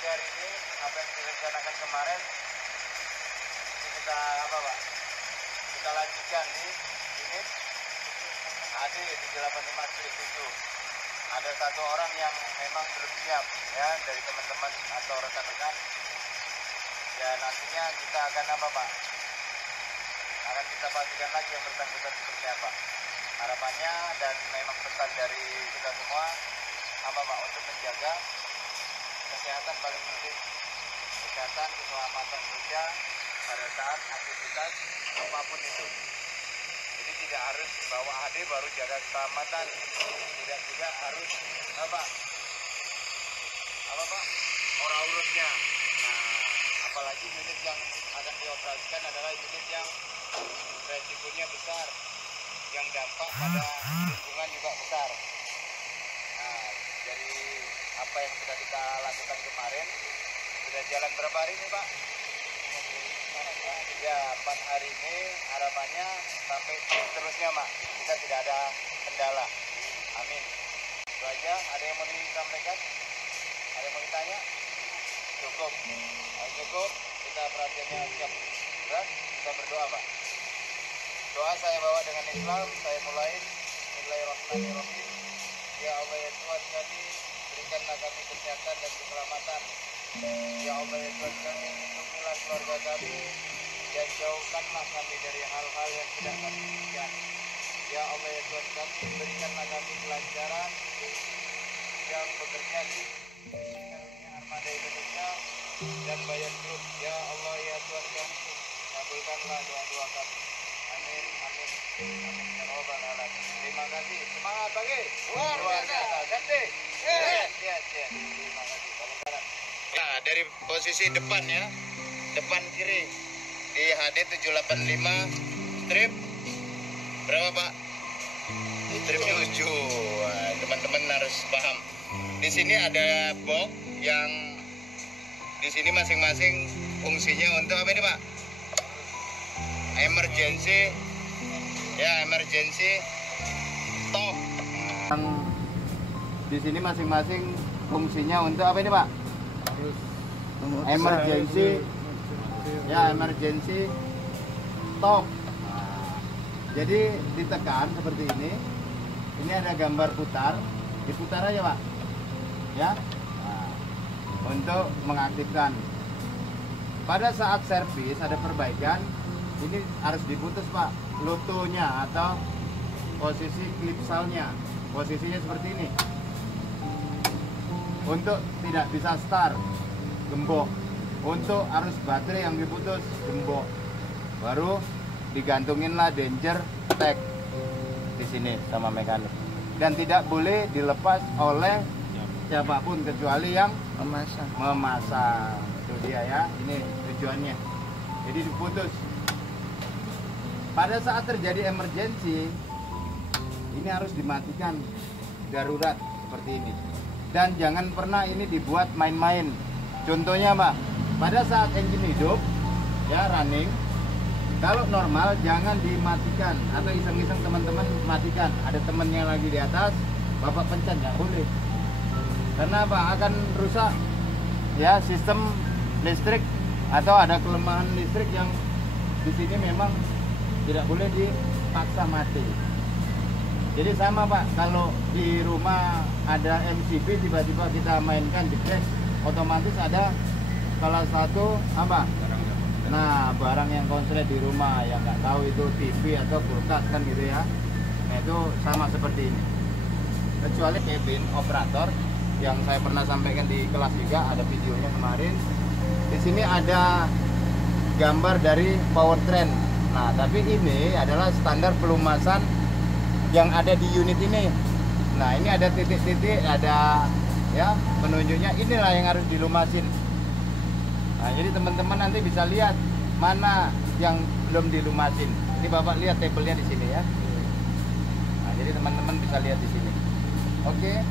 pagi hari ini apa yang direncanakan kemarin ini kita apa Pak? Kita lanjutkan di unit AD 785 strip 7. Ada satu orang yang memang belum siap ya dari teman-teman atau rekan-rekan. Ya nantinya kita akan apa Pak? Akan kita pastikan lagi yang bersangkutan seperti apa. Harapannya dan memang pesan dari kita semua apa Pak untuk menjaga kesehatan paling penting, kesehatan keselamatan kerja pada saat aktivitas apapun itu. Jadi tidak harus bawa HD baru jaga keselamatan, tidak juga harus apa Pak orang urusnya. Nah apalagi unit yang akan dioperasikan adalah unit yang resikonya besar, yang dampak pada lingkungan juga besar. Nah, dari apa yang sudah kita lakukan kemarin, sudah jalan berapa hari ini Pak? Ya 4 hari ini harapannya sampai seterusnya Mak, kita tidak ada kendala. Amin. Itu aja. Ada yang mau disampaikan? Ada yang mau ditanya? Cukup. Nah, cukup. Kita perhatiannya siap. Berat. Kita berdoa Pak. Doa saya bawa dengan Islam, saya mulai. Bismillahirrahmanirrahim. Ya Allah ya Tuhan kami, berikanlah kami kesehatan dan keselamatan. Ya Allah ya Tuhan kami, lindungilah keluarga kami dan jauhkanlah kami dari hal-hal yang tidak kami inginkan. Ya Allah ya Tuhan kami, berikanlah kami kelancaran yang bekerja di Armada Indonesia dan Bayan Group. Ya Allah ya Tuhan kami, kabulkanlah doa-doa kami. Amin, amin, amin. Ya Rabbal Alamin. Terima kasih. Semangat pagi. Luar biasa. Ganti. Terima kasih. Nah, dari posisi depan ya, depan kiri di HD 785 strip berapa Pak? Strip 7. Wah, teman-teman harus paham. Di sini ada box yang di sini masing-masing fungsinya untuk apa ini Pak? Emergency ya, emergency stop. Di sini masing-masing fungsinya untuk apa ini Pak? Emergency ya, emergency stop. Jadi ditekan seperti ini. Ini ada gambar putar, diputar aja Pak ya, untuk mengaktifkan. Pada saat servis ada perbaikan, ini harus diputus Pak lotonya atau posisi klipsalnya, posisinya seperti ini untuk tidak bisa start, gembok. Untuk arus baterai yang diputus, gembok. Baru digantunginlah danger tag di sini sama mekanik, dan tidak boleh dilepas oleh siapapun kecuali yang memasang. Itu dia ya, ini tujuannya. Jadi diputus. Pada saat terjadi emergensi, ini harus dimatikan darurat seperti ini. Dan jangan pernah ini dibuat main-main. Contohnya Pak, pada saat engine hidup, ya running, kalau normal jangan dimatikan atau iseng-iseng teman-teman matikan. Ada temennya lagi di atas, Bapak pencet, nggak boleh. Karena apa? Akan rusak ya sistem listrik atau ada kelemahan listrik yang di sini memang tidak boleh dipaksa mati. Jadi sama Pak, kalau di rumah ada MCB tiba-tiba kita mainkan di flash, otomatis ada salah satu apa? Nah, barang yang konslet di rumah yang nggak tahu itu TV atau kulkas kan gitu ya. Nah itu sama seperti ini. Kecuali cabin operator yang saya pernah sampaikan di kelas juga, ada videonya kemarin. Di sini ada gambar dari powertrain. Nah, tapi ini adalah standar pelumasan yang ada di unit ini. Nah, ini ada titik-titik, ada ya penunjuknya, inilah yang harus dilumasin. Nah, jadi teman-teman nanti bisa lihat mana yang belum dilumasin. Ini Bapak lihat tabelnya di sini ya. Nah, jadi teman-teman bisa lihat di sini. Oke.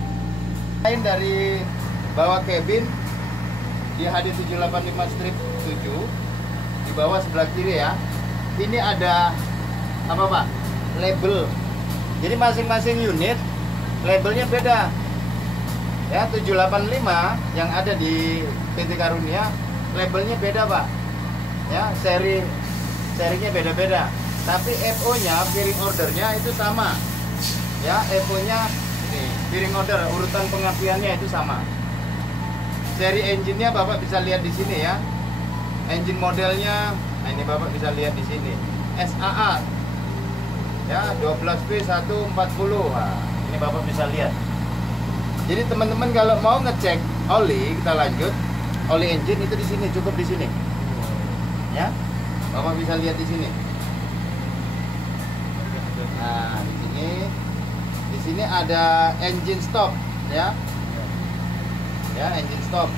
Lain dari bawah cabin di HD 785 strip 7 di bawah sebelah kiri ya. Ini ada apa Pak? Label. Jadi masing-masing unit labelnya beda. Ya, 785 yang ada di PT Karunia labelnya beda, Pak. Ya, serinya beda-beda. Tapi FO-nya, bearing ordernya itu sama. Ya, FO-nya ini, bearing order urutan pengapiannya itu sama. Seri engine-nya Bapak bisa lihat di sini ya. Engine modelnya, nah ini Bapak bisa lihat di sini. SAA. Ya, 12V140. Nah, ini Bapak bisa lihat. Jadi teman-teman kalau mau ngecek oli, kita lanjut. Oli engine itu di sini, cukup di sini. Ya. Bapak bisa lihat di sini. Nah, di sini. Di sini ada engine stop, ya. Ya, engine stop.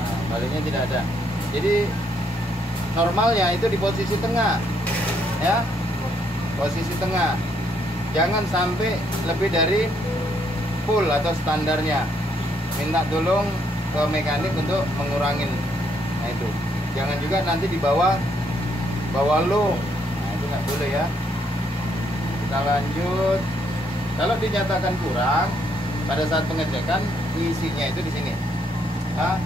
Nah, baliknya tidak ada. Jadi normalnya itu di posisi tengah. Ya. Posisi tengah. Jangan sampai lebih dari full atau standarnya. Minta tolong ke mekanik untuk mengurangin. Nah itu. Jangan juga nanti di bawah low. Nah itu nggak boleh ya. Kita lanjut. Kalau dinyatakan kurang pada saat pengecekan, isinya itu di sini. Nah,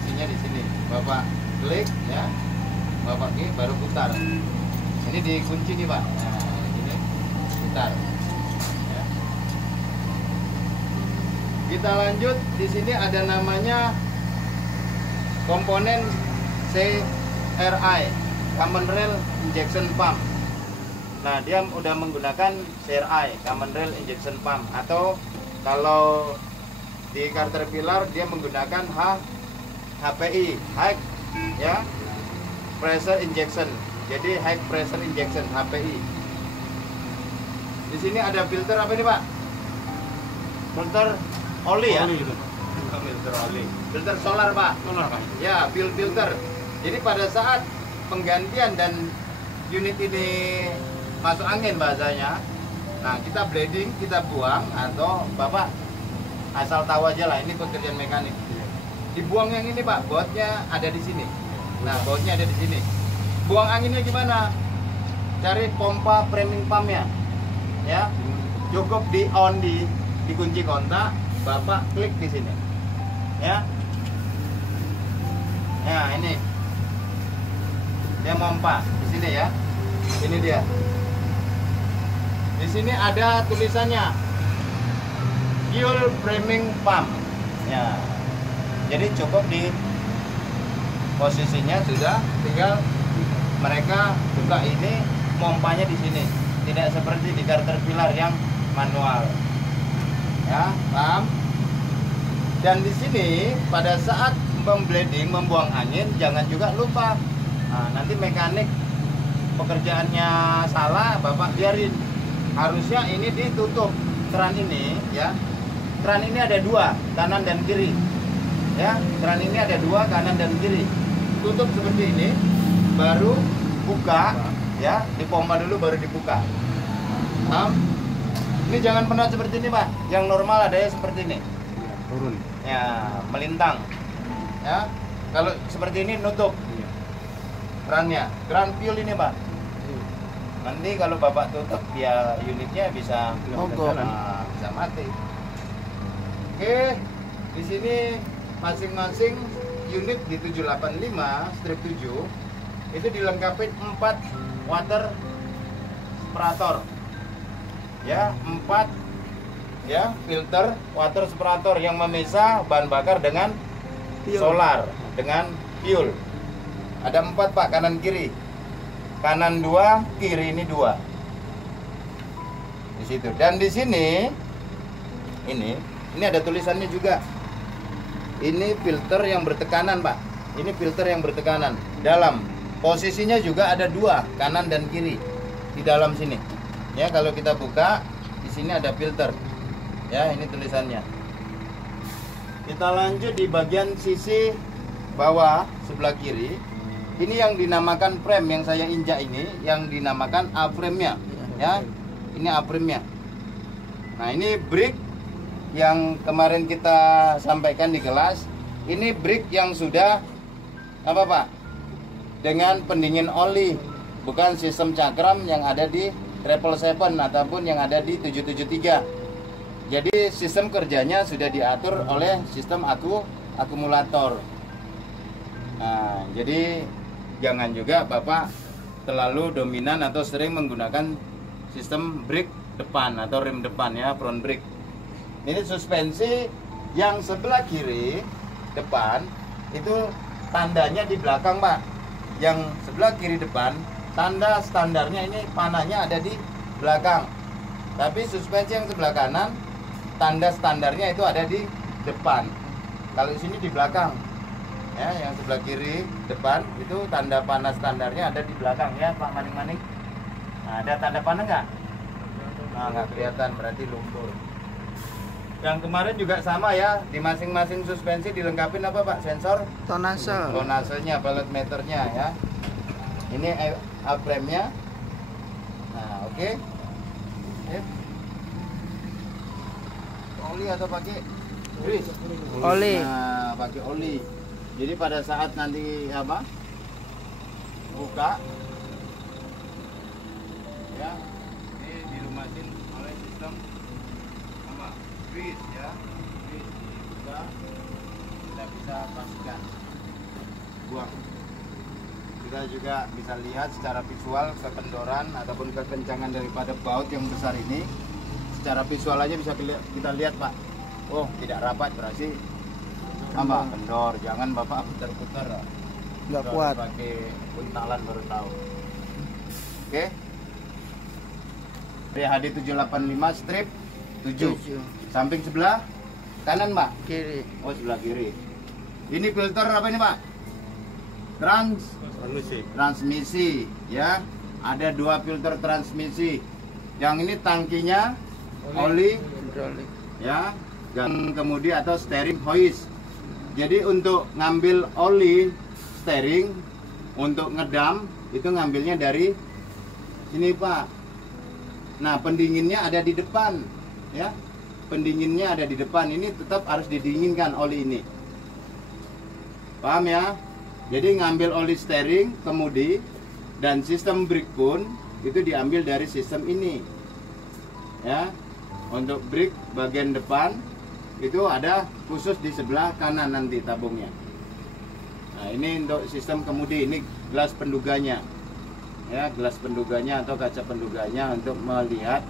isinya di sini. Bapak klik ya. Bapak klik baru putar. Ini dikunci nih Pak. Nah, ini putar. Kita lanjut, di sini ada namanya komponen CRI, Common Rail Injection Pump. Nah, dia udah menggunakan CRI, Common Rail Injection Pump, atau kalau di Caterpillar dia menggunakan HPI, High ya Pressure Injection. Jadi High Pressure Injection, HPI. Di sini ada filter apa ini, Pak? Filter oli ya? Gitu. Filter oli. Filter solar, Pak. Solar, Pak. Ya, filter. Jadi pada saat penggantian dan unit ini masuk angin bahasanya, nah kita bleeding, kita buang, atau Bapak asal tahu aja lah, ini pekerjaan mekanik. Dibuang yang ini, Pak, bautnya ada di sini. Nah, bautnya ada di sini. Buang anginnya gimana? Cari pompa framing pumpnya. Ya, cukup di on, dikunci kontak. Bapak klik di sini, ya. Nah ini, dia pompa di sini ya. Ini dia. Di sini ada tulisannya fuel framing pump. Ya. Jadi cukup di posisinya sudah, tinggal mereka buka ini, pompanya di sini. Tidak seperti di Caterpillar yang manual. Ya, paham? Dan di sini pada saat membleeding, membuang angin, jangan juga lupa. Nah, nanti mekanik pekerjaannya salah, Bapak biarin. Harusnya ini ditutup keran ini, ya. Keran ini ada dua, kanan dan kiri. Ya, keran ini ada dua, kanan dan kiri. Tutup seperti ini, baru buka, ya. Dipompa dulu, baru dibuka. Paham? Ini jangan pernah seperti ini, Pak. Yang normal adanya seperti ini. Turun. Ya, melintang. Ya. Kalau seperti ini nutup. Iya. Kerannya. Keran fuel ini, Pak. Nanti kalau Bapak tutup, ya unitnya bisa mogok. Nah, bisa mati. Oke. Di sini masing-masing unit di 785 strip 7 itu dilengkapi 4 water separator. Ya, 4 ya filter water separator yang memisah bahan bakar dengan solar, dengan fuel. Ada 4, Pak, kanan kiri. Kanan 2, kiri ini 2. Di situ. Dan di sini ini ada tulisannya juga. Ini filter yang bertekanan, Pak. Ini filter yang bertekanan. Dalam posisinya juga ada 2, kanan dan kiri di dalam sini. Ya, kalau kita buka di sini ada filter. Ya, ini tulisannya. Kita lanjut di bagian sisi bawah sebelah kiri. Ini yang dinamakan frame yang saya injak ini, yang dinamakan A-frame-nya. Ya, ini A-frame-nya. Nah, ini brick yang kemarin kita sampaikan di kelas. Ini brick yang sudah apa, Pak? Dengan pendingin oli, bukan sistem cakram yang ada di 777 ataupun yang ada di 773. Jadi sistem kerjanya sudah diatur oleh sistem akumulator. Nah, jadi jangan juga Bapak terlalu dominan atau sering menggunakan sistem brake depan atau rem depan ya, front brake. Ini suspensi yang sebelah kiri depan itu tandanya di belakang, Pak. Yang sebelah kiri depan tanda standarnya ini panahnya ada di belakang. Tapi suspensi yang sebelah kanan tanda standarnya itu ada di depan. Kalau di sini di belakang. Ya, yang sebelah kiri depan itu tanda panah standarnya ada di belakang ya, Pak Maning-Maning. Nah, ada tanda panah nggak? Nah, nggak kelihatan, berarti lumpur. Yang kemarin juga sama ya, di masing-masing suspensi dilengkapi apa Pak? Sensor Tonase. tonasenya, pellet meternya ya. Ini A-frame-nya. Nah, oke. Sip. Oli atau pakai grease? Oli. Nah, pakai oli. Jadi pada saat nanti apa? Buka ya, ini dilumasin oleh sistem apa? Grease ya. Grease dibuka, kita bisa pastikan buang. Kita juga bisa lihat secara visual kekendoran ataupun kekencangan daripada baut yang besar ini. Secara visual aja bisa kita lihat, Pak. Oh, tidak rapat, berarti apa? Kendor. Jangan Bapak putar-putar. Nggak kuat. Pakai buntalan baru tahu. Oke. PHD 785 strip 7. Samping sebelah kanan, Pak. Kiri. Oh, sebelah kiri. Ini filter apa ini, Pak? Transmisi ya. Ada 2 filter transmisi. Yang ini tangkinya oli Hidrolik. ya, dan kemudian atau steering hoist. Jadi untuk ngambil oli steering untuk ngedam itu ngambilnya dari sini, Pak. Nah, pendinginnya ada di depan ya. Pendinginnya ada di depan. Ini tetap harus didinginkan oli ini. Paham ya? Jadi ngambil oli steering, kemudi dan sistem brake pun itu diambil dari sistem ini. Ya. Untuk brake bagian depan itu ada khusus di sebelah kanan nanti tabungnya. Nah, ini untuk sistem kemudi, ini gelas penduganya. Ya, gelas penduganya atau kaca penduganya untuk melihat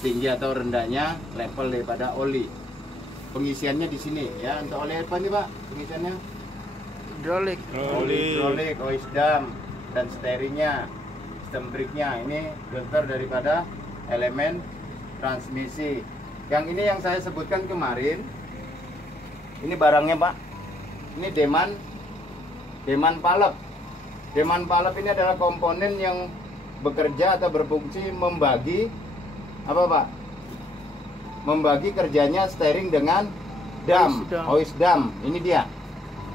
tinggi atau rendahnya level daripada oli. Pengisiannya di sini ya. Untuk oli apa nih, Pak? Pengisiannya? Hidrolik. Oli hidrolik, hoist dam dan steeringnya, sistem brake-nya. Ini filter daripada elemen transmisi. Yang ini yang saya sebutkan kemarin, ini barangnya, Pak. Ini Deman Palep. Deman Palep ini adalah komponen yang bekerja atau berfungsi membagi apa, Pak? Membagi kerjanya steering dengan dam, hoist dam. Ini dia.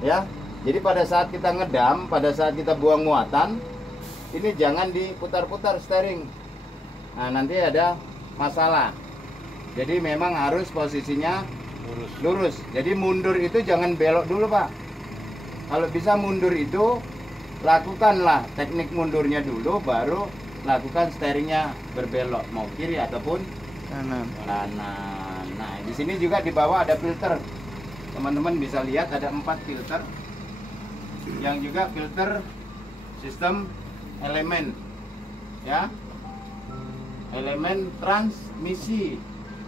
Ya. Jadi pada saat kita ngedam, pada saat kita buang muatan, ini jangan diputar-putar steering. Nah, nanti ada masalah. Jadi memang harus posisinya lurus. Jadi mundur itu jangan belok dulu, Pak. Kalau bisa mundur itu lakukanlah teknik mundurnya dulu, baru lakukan steeringnya berbelok mau kiri ataupun Kanan. kanan. Nah, di sini juga di bawah ada filter. Teman-teman bisa lihat ada 4 filter. Yang juga filter sistem elemen. Ya. Elemen transmisi.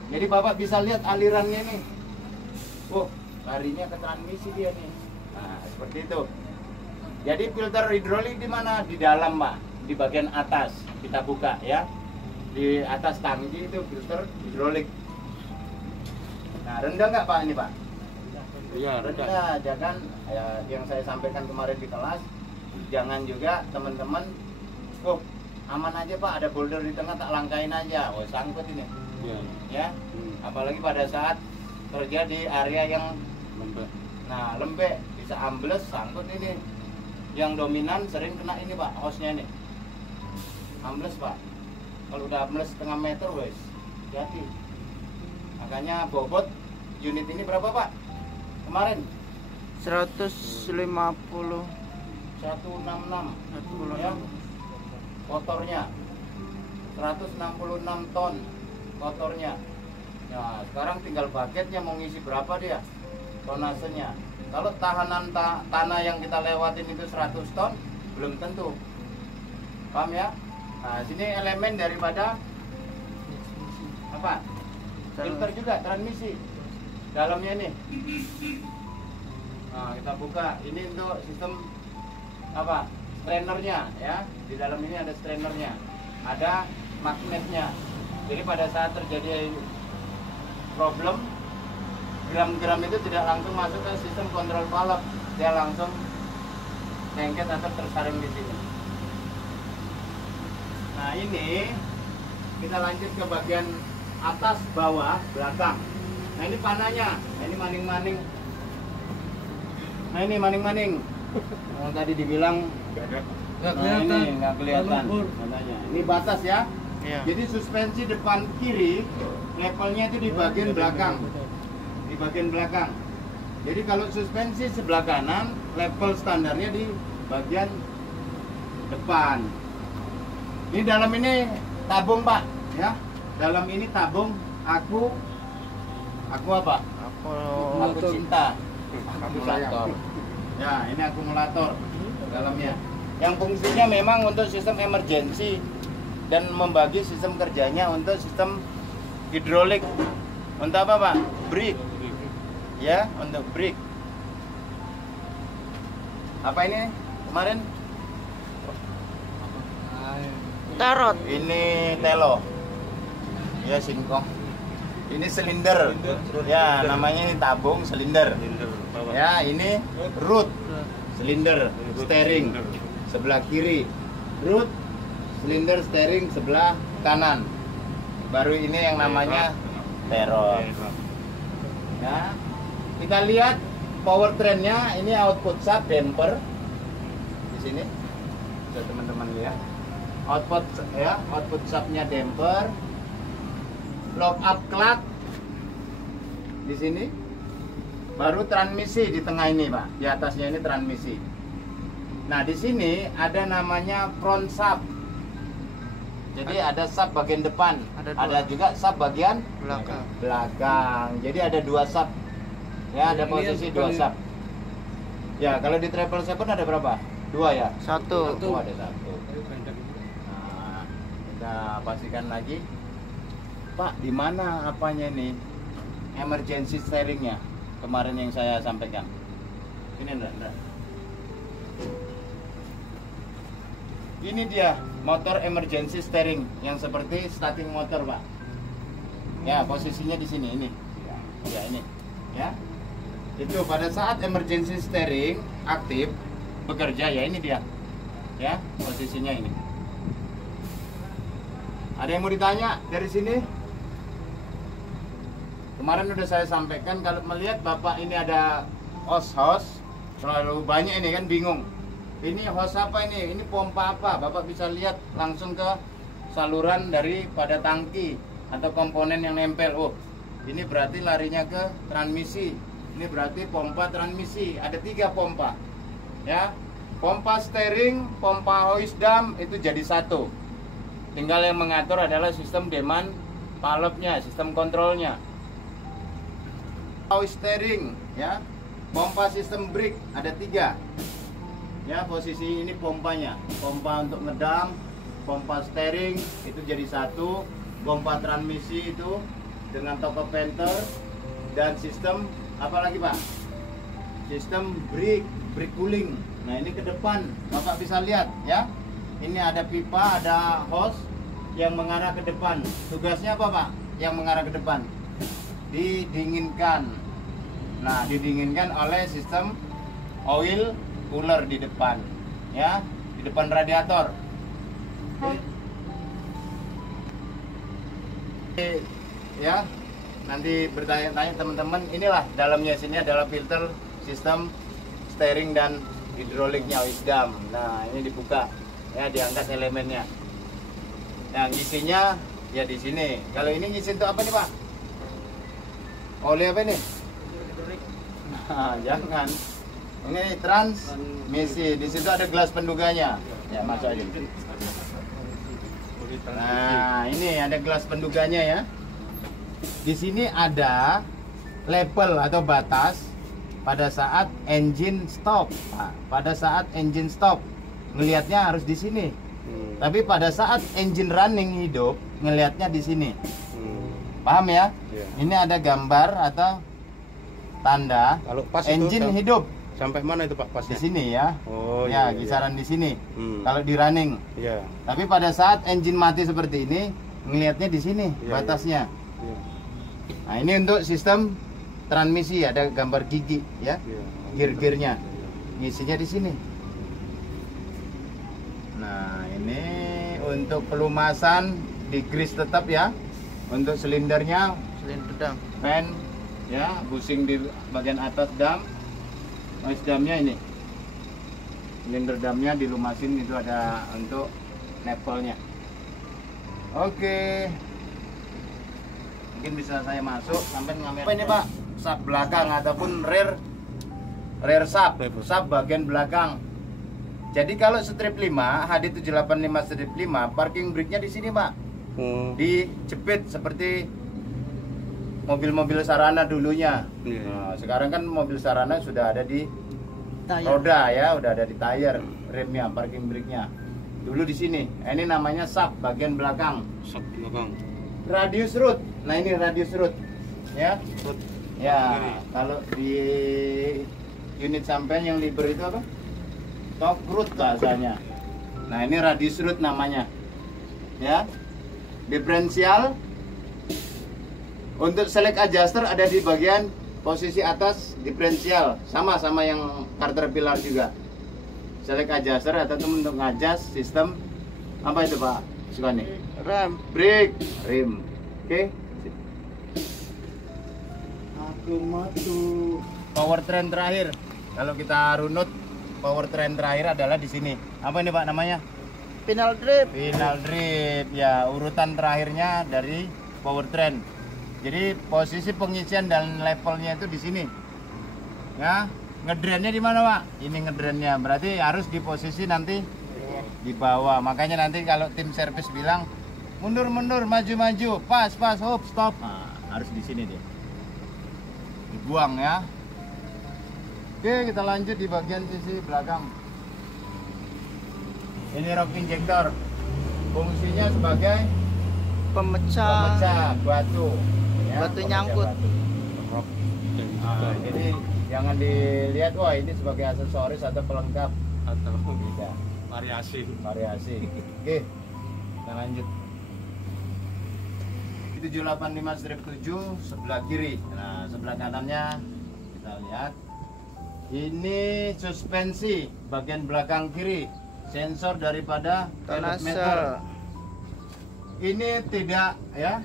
Jadi Bapak bisa lihat alirannya nih. Oh, larinya ke transmisi dia nih. Nah, seperti itu. Jadi filter hidrolik di mana? Di dalam, Pak. Di bagian atas. Kita buka ya. Di atas tangki itu filter hidrolik. Nah, rendah nggak, Pak, ini, Pak? Iya, Rendah. Jangan ya, yang saya sampaikan kemarin di kelas, jangan juga teman-teman, oh, aman aja, Pak, ada boulder di tengah, tak langkain aja. Oh, sangkut ini. Iya. Ya. Apalagi pada saat kerja di area yang Lembek. nah, lembek, bisa ambles, sangkut ini. Yang dominan sering kena ini, Pak, hostnya ini. Ambles, Pak. Kalau udah ambles setengah meter, wes, hati. Makanya bobot unit ini berapa, Pak? Kemarin 150. 166 ya. Kotornya 166 ton kotornya. Nah, sekarang tinggal bucketnya mau ngisi berapa dia tonasenya. Kalau tahanan tanah yang kita lewatin itu 100 ton, belum tentu. Paham ya? Nah, sini elemen daripada apa? Filter juga, transmisi. Dalamnya nih. Nah, kita buka. Ini untuk sistem apa? Strainernya ya. Di dalam ini ada strainernya. Ada magnetnya. Jadi pada saat terjadi problem, gram-gram itu tidak langsung masuk ke sistem kontrol valve, dia langsung lengket atau tersaring di sini. Nah, ini kita lanjut ke bagian atas, bawah, belakang. Nah, ini panahnya. Nah, ini maning-maning. Nah, ini maning-maning. Yang tadi dibilang nah, ini nggak kelihatan panahnya. Ini batas ya. Iya. Jadi suspensi depan kiri levelnya itu di bagian belakang. Di bagian belakang. Jadi kalau suspensi sebelah kanan, level standarnya di bagian depan. Ini dalam ini tabung, Pak, ya. Dalam ini tabung aku apa? Aku cinta. Akumulator. Ya, ini akumulator dalamnya. Yang fungsinya memang untuk sistem emergency dan membagi sistem kerjanya untuk sistem hidrolik. Untuk apa, Pak? Brake. Ya, untuk brake. Apa ini kemarin? Tarot. Ini telo. Ya, singkong. Ini silinder. Ya, namanya ini tabung silinder. Ya, ini root. Silinder, steering sebelah kiri. Root, silinder, steering sebelah kanan. Baru ini yang namanya teror. Ya. Kita lihat powertrainnya, ini output sub damper di sini. Bisa teman-teman lihat. Output subnya damper. Lock up clutch di sini. Baru transmisi di tengah ini, Pak. Di atasnya ini transmisi. Nah, di sini ada namanya front sub. Jadi ada sub bagian depan, ada juga sub bagian belakang. Jadi ada dua sub. Ya, ada posisi dua sub. Ya, kalau di 777 ada berapa? Dua ya? Satu. Ada satu. Nah, kita pastikan lagi. Pak, di mana apanya ini? Emergency steeringnya kemarin yang saya sampaikan. Ini enggak. Ini dia motor emergency steering yang seperti starting motor, Pak. Ya, posisinya di sini ini. Ya, ini. Ya. Itu pada saat emergency steering aktif bekerja, ya ini dia. Ya, posisinya ini. Ada yang mau ditanya dari sini? Kemarin udah saya sampaikan, kalau melihat Bapak ini ada hose, terlalu banyak ini kan bingung. Ini hose apa ini? Ini pompa apa? Bapak bisa lihat langsung ke saluran daripada tangki atau komponen yang nempel. Oh, ini berarti larinya ke transmisi. Ini berarti pompa transmisi. Ada 3 pompa. Ya. Pompa steering, pompa hose dam itu jadi satu. Tinggal yang mengatur adalah sistem demand valve-nya, sistem kontrolnya. Hose steering, ya. Pompa sistem brake ada 3. Ya, posisi ini pompanya. Pompa untuk ngedam, pompa steering itu jadi satu, pompa transmisi itu dengan toko penter, dan sistem apa lagi, Pak? Sistem brake cooling. Nah, ini ke depan, Bapak bisa lihat ya. Ini ada pipa, ada hose yang mengarah ke depan. Tugasnya apa, Pak? Yang mengarah ke depan didinginkan. Nah, didinginkan oleh sistem oil cooler di depan, ya, di depan radiator. Ya, nanti bertanya-tanya teman-teman. Inilah dalamnya, sini adalah filter sistem steering dan hidroliknya wisdom. Nah, ini dibuka, ya, diangkat elemennya. Nah, ngisinya ya di sini. Kalau ini ngisi untuk apa nih, Pak? Oli apa ini? Nah, jangan. Ini transmisi. Di situ ada gelas penduganya. Ya, masuk aja. Nah, ini ada gelas penduganya ya. di sini ada label atau batas pada saat engine stop. Nah, pada saat engine stop ngelihatnya harus di sini. Tapi pada saat engine running hidup ngelihatnya di sini. Paham ya? Iya. Ini ada gambar atau tanda Kalau pas engine itu hidup sampai mana itu Pak di pasnya? sini ya. Oh Ya, iya, kisaran di sini. Hmm. Kalau di running. Iya. Tapi pada saat engine mati seperti ini ngelihatnya di sini Iya, batasnya. Iya. Nah, ini untuk sistem transmisi ada gambar gigi ya. Iya. Gear-gearnya. Ngisinya di sini. Nah, ini untuk pelumasan di grease tetap ya. Untuk silindernya Silinder dam. fan ya, busing di bagian atas dam. Noise damnya ini. Silinder damnya dilumasin, itu ada untuk nepelnya. Oke. Mungkin bisa saya masuk sampai ngambil. Apa ini, Pak? Sub belakang ataupun rear sub. Sub bagian belakang. Jadi kalau strip 5, HD785 strip 5, parking brake-nya di sini, Pak. Dijepit seperti mobil-mobil Sarana dulunya. Iya. Nah, sekarang kan mobil Sarana sudah ada di Tayar. roda ya, udah ada di tayar, remnya, parking brake-nya. Dulu di sini. Ini namanya sub bagian belakang. Sub belakang. Radius root. Nah, ini radius root. Ya. Root. Ya, Kiri. kalau di unit sampean yang liber itu apa? Top root bahasanya. Nah, ini radius root namanya. Ya. Diferensial. Untuk select adjuster ada di bagian posisi atas diferensial, sama yang Caterpillar juga. Select adjuster atau untuk ngadjust sistem apa itu Pak Sukani? Rem. Brake, rim. Oke. Aku matu. Powertrain terakhir. Kalau kita runut, powertrain terakhir adalah di sini. Apa ini Pak namanya? Final drip. Final drip. Ya, urutan terakhirnya dari powertrain. Jadi posisi pengisian dan levelnya itu di sini. Ya, ngedrainnya di mana, Pak? Ini ngedrainnya. Berarti harus di posisi nanti di bawah. Makanya nanti kalau tim servis bilang mundur, maju, pas, hop, stop. Nah, harus di sini dia. Dibuang ya. Oke, kita lanjut di bagian sisi belakang. Ini rock injector. Fungsinya sebagai pemecah batu. Ya, Batu pemecah nyangkut. batu. Rock. Nah, jadi jangan dilihat wah ini sebagai aksesoris atau pelengkap. Atau Tidak, variasi. variasi. Oke, kita lanjut. 785-7 sebelah kiri. Nah, sebelah kanannya kita lihat. Ini suspensi bagian belakang kiri. Sensor daripada Tonase. Ini tidak ya,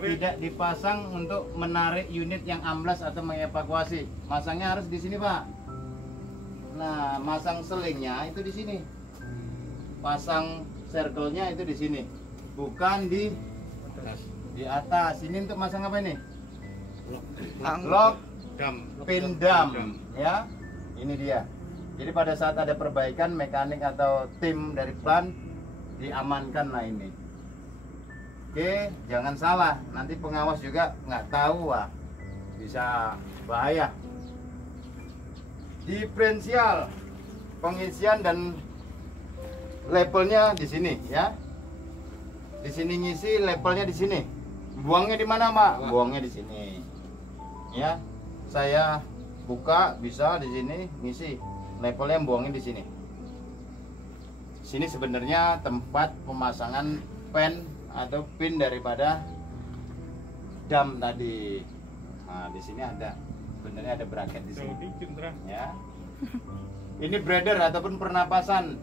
tidak dipasang untuk menarik unit yang amblas atau mengevakuasi. Masangnya harus di sini, Pak. Nah, masang selingnya itu di sini. Pasang circle-nya itu di sini. Bukan di atas. Ini untuk masang apa ini? Lock pin dam ya. Ini dia. Jadi pada saat ada perbaikan mekanik atau tim dari plan diamankan lah ini. Oke, jangan salah. Nanti pengawas juga nggak tahu, wah, bisa bahaya. Diferensial pengisian dan labelnya di sini ya. Di sini ngisi, labelnya di sini. Buangnya di mana, Pak? Buangnya di sini. Ya, saya buka bisa di sini ngisi. Labelnya buangnya di sini. Sini sebenarnya tempat pemasangan pen atau pin daripada dam tadi. Nah, di sini ada, sebenarnya ada bracket di sini. Ya. Ini breather ataupun pernapasan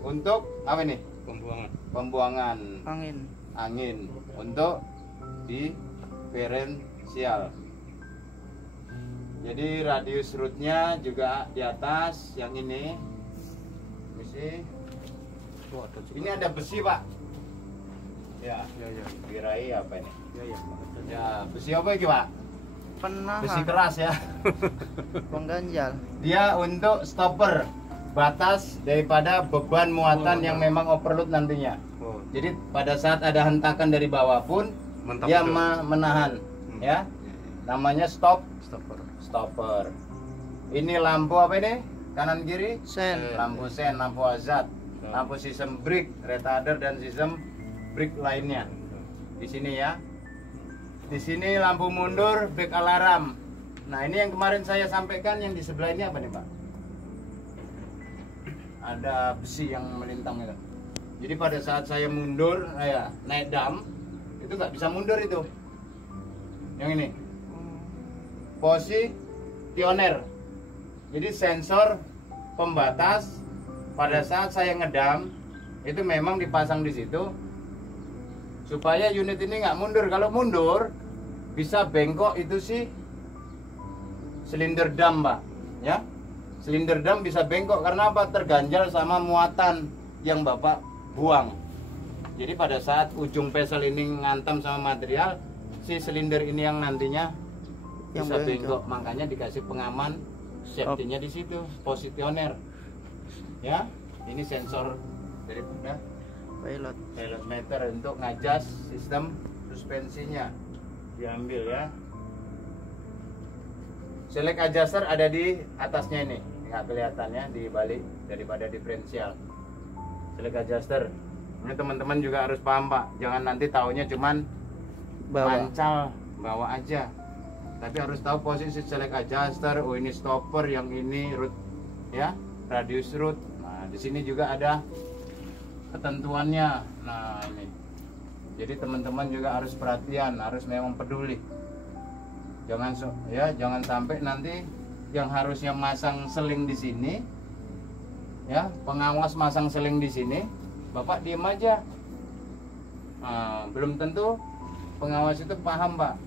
untuk apa ini? Pembuangan angin untuk diferensial. Jadi radius rootnya juga di atas yang ini. Besi. Ini ada besi, Pak. Ya, Kirai apa ini? Ya, besi apa ini, Pak? Besi Penahan. keras ya. Pengganjal. Dia untuk stopper batas daripada beban muatan yang memang overload nantinya. Jadi pada saat ada hentakan dari bawah pun Mantap dia itu. menahan, ya. Namanya stopper. Ini lampu apa ini? Kanan kiri? Sen. Lampu sen, lampu hazard, lampu sistem brake, retarder dan sistem brake lainnya. Di sini ya. Di sini lampu mundur, brake alarm. Nah, ini yang kemarin saya sampaikan, yang di sebelah ini apa nih, Pak? Ada besi yang melintang itu. Jadi pada saat saya mundur, saya naik dam, itu nggak bisa mundur itu. Yang ini. Positioner. Jadi sensor pembatas pada saat saya ngedam itu memang dipasang di situ supaya unit ini nggak mundur. Kalau mundur bisa bengkok itu sih silinder dam, Pak, ya. Silinder dam bisa bengkok karena apa? Terganjal sama muatan yang Bapak buang. Jadi pada saat ujung pesel ini ngantam sama material, si silinder ini yang nantinya Yang bisa bengkok. bengkok. Makanya dikasih pengaman safety-nya di situ, positioner. Ya, ini sensor daripada Pilot. pilot meter untuk ngajas sistem suspensinya. Diambil ya. Select adjuster ada di atasnya ini, nggak kelihatannya di balik daripada diferensial. Select adjuster. Ini teman-teman juga harus paham, Pak. Jangan nanti taunya cuman Bawa. pancal bawa aja. Tapi harus tahu posisi select adjuster. Oh, ini stopper, yang ini root, ya, radius root. Nah, di sini juga ada ketentuannya. Nah, ini. Jadi teman-teman juga harus perhatian, harus memang peduli. Jangan sampai nanti yang harusnya masang seling di sini, ya, pengawas masang seling di sini, Bapak diem aja. Nah, belum tentu pengawas itu paham, Pak.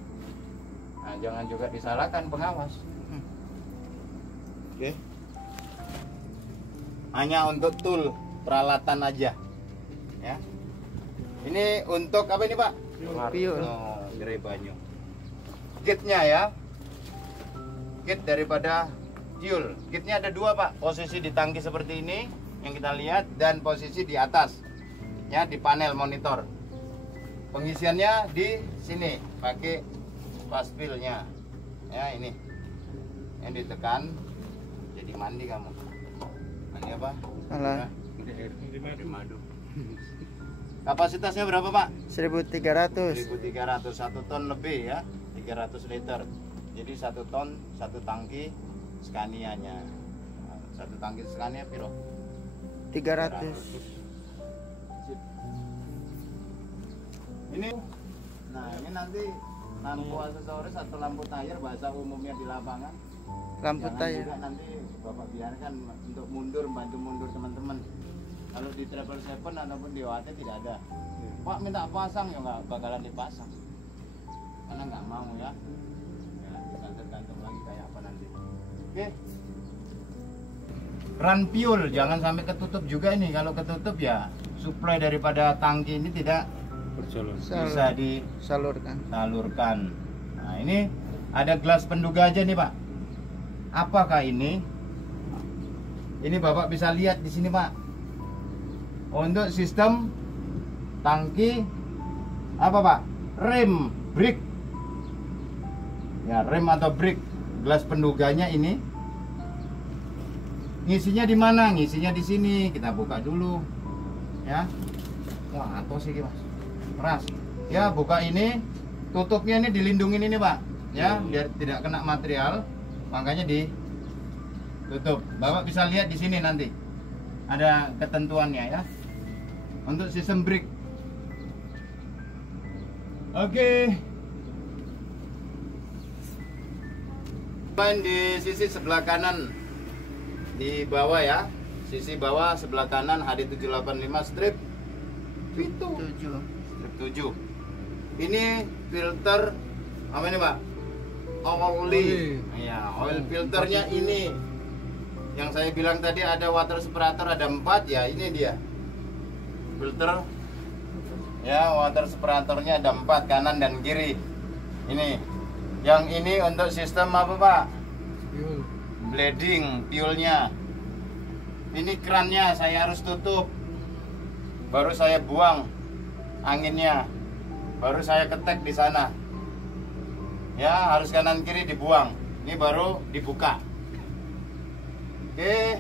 Nah, jangan juga disalahkan pengawas. Oke. Hanya untuk tool peralatan aja, ya. Ini untuk apa ini, Pak? Piul. Oh, gerai banyu. Kitnya ya. Kit daripada fuel. Kitnya ada dua, Pak. Posisi di tangki seperti ini yang kita lihat dan posisi di atas, ya, di panel monitor. Pengisiannya di sini pakai paspilnya, ya, ini yang ditekan jadi mandi kamu. Mandi apa? Salah. Mandi madu. Kapasitasnya berapa, Pak? 1300. 1300, 1 ton lebih ya, 300 liter. Jadi 1 ton, 1 tangki Scania-nya. Nah, 1 tangki Scania piro? 300. Sip. Ini, nah ini nanti lampu aksesoris atau lampu tayar bahasa umumnya di lapangan. Lampu Jangan tayar. juga nanti Bapak biarkan untuk mundur, bantu mundur teman-teman. Kalau di Travel 7 ataupun di OAT tidak ada. Pak minta pasang, ya nggak bakalan dipasang. Karena nggak mau ya. Ya, tergantung lagi kayak apa nanti. Oke. Run fuel, jangan sampai ketutup juga ini. Kalau ketutup ya supply daripada tangki ini tidak Berjalan. bisa Salurkan. disalurkan. Nah, ini ada gelas penduga aja nih, Pak. Apakah ini? Ini Bapak bisa lihat di sini, Pak. Untuk sistem tangki apa, Pak? Rem, brake. Ya, rem atau brake. Gelas penduganya ini. Ngisinya di mana? Ngisinya di sini. Kita buka dulu. Ya. Wah, atos sih, Mas. Keras. Ya, buka ini. Tutupnya ini dilindungin ini, Pak. Ya, biar tidak kena material. Makanya ditutup. Bapak bisa lihat di sini nanti. Ada ketentuannya ya. Untuk sistem brake. Oke. Di sisi sebelah kanan di bawah ya. Sisi bawah sebelah kanan HD785 strip 7. strip 7. Ini filter apa ini, Pak? Oli. Iya, oil filternya ini. Yang saya bilang tadi ada water separator ada 4 ya, ini dia. Filter. Ya, water separatornya ada 4 kanan dan kiri. Ini. Yang ini untuk sistem apa, Pak? Bleeding fuelnya. Ini kerannya saya harus tutup. Baru saya buang anginnya. baru saya ketek di sana. Ya, harus kanan kiri dibuang. Ini baru dibuka. Oke.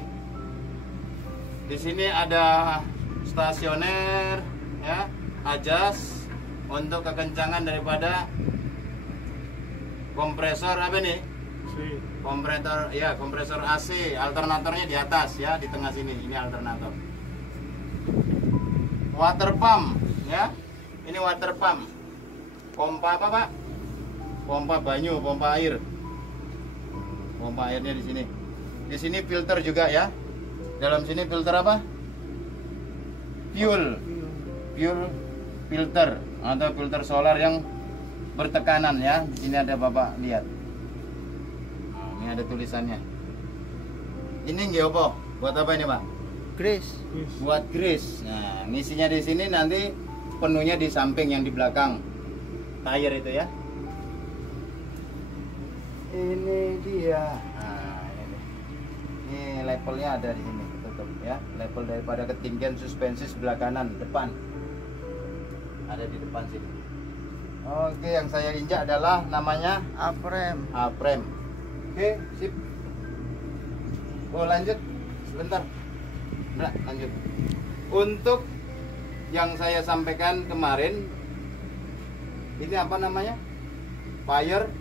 Di sini ada stasioner, ya, adjust untuk kekencangan daripada kompresor apa nih? Kompresor AC. Alternatornya di atas ya, di tengah sini. Ini alternator. Water pump, ya. Ini water pump. Pompa apa, Pak? Pompa banyu, pompa air. Pompa airnya di sini. Di sini filter juga ya. Dalam sini filter apa? Fuel filter atau filter solar yang bertekanan ya. Di sini ada Bapak lihat. Nah, ini ada tulisannya. Ini nggih apa? Buat apa ini, Pak? Grease. Buat grease. Nah, ngisinya di sini nanti penuhnya di samping yang di belakang. Tire itu ya. Ini dia. Nah, ini levelnya ada di sini, tutup ya. Level daripada ketinggian suspensi sebelah kanan depan. Ada di depan sini. Oke, yang saya injak adalah namanya A-frame. A-frame. Oke, sip. Oh, lanjut. Sebentar. Nah, lanjut. Untuk yang saya sampaikan kemarin, ini apa namanya? Fire.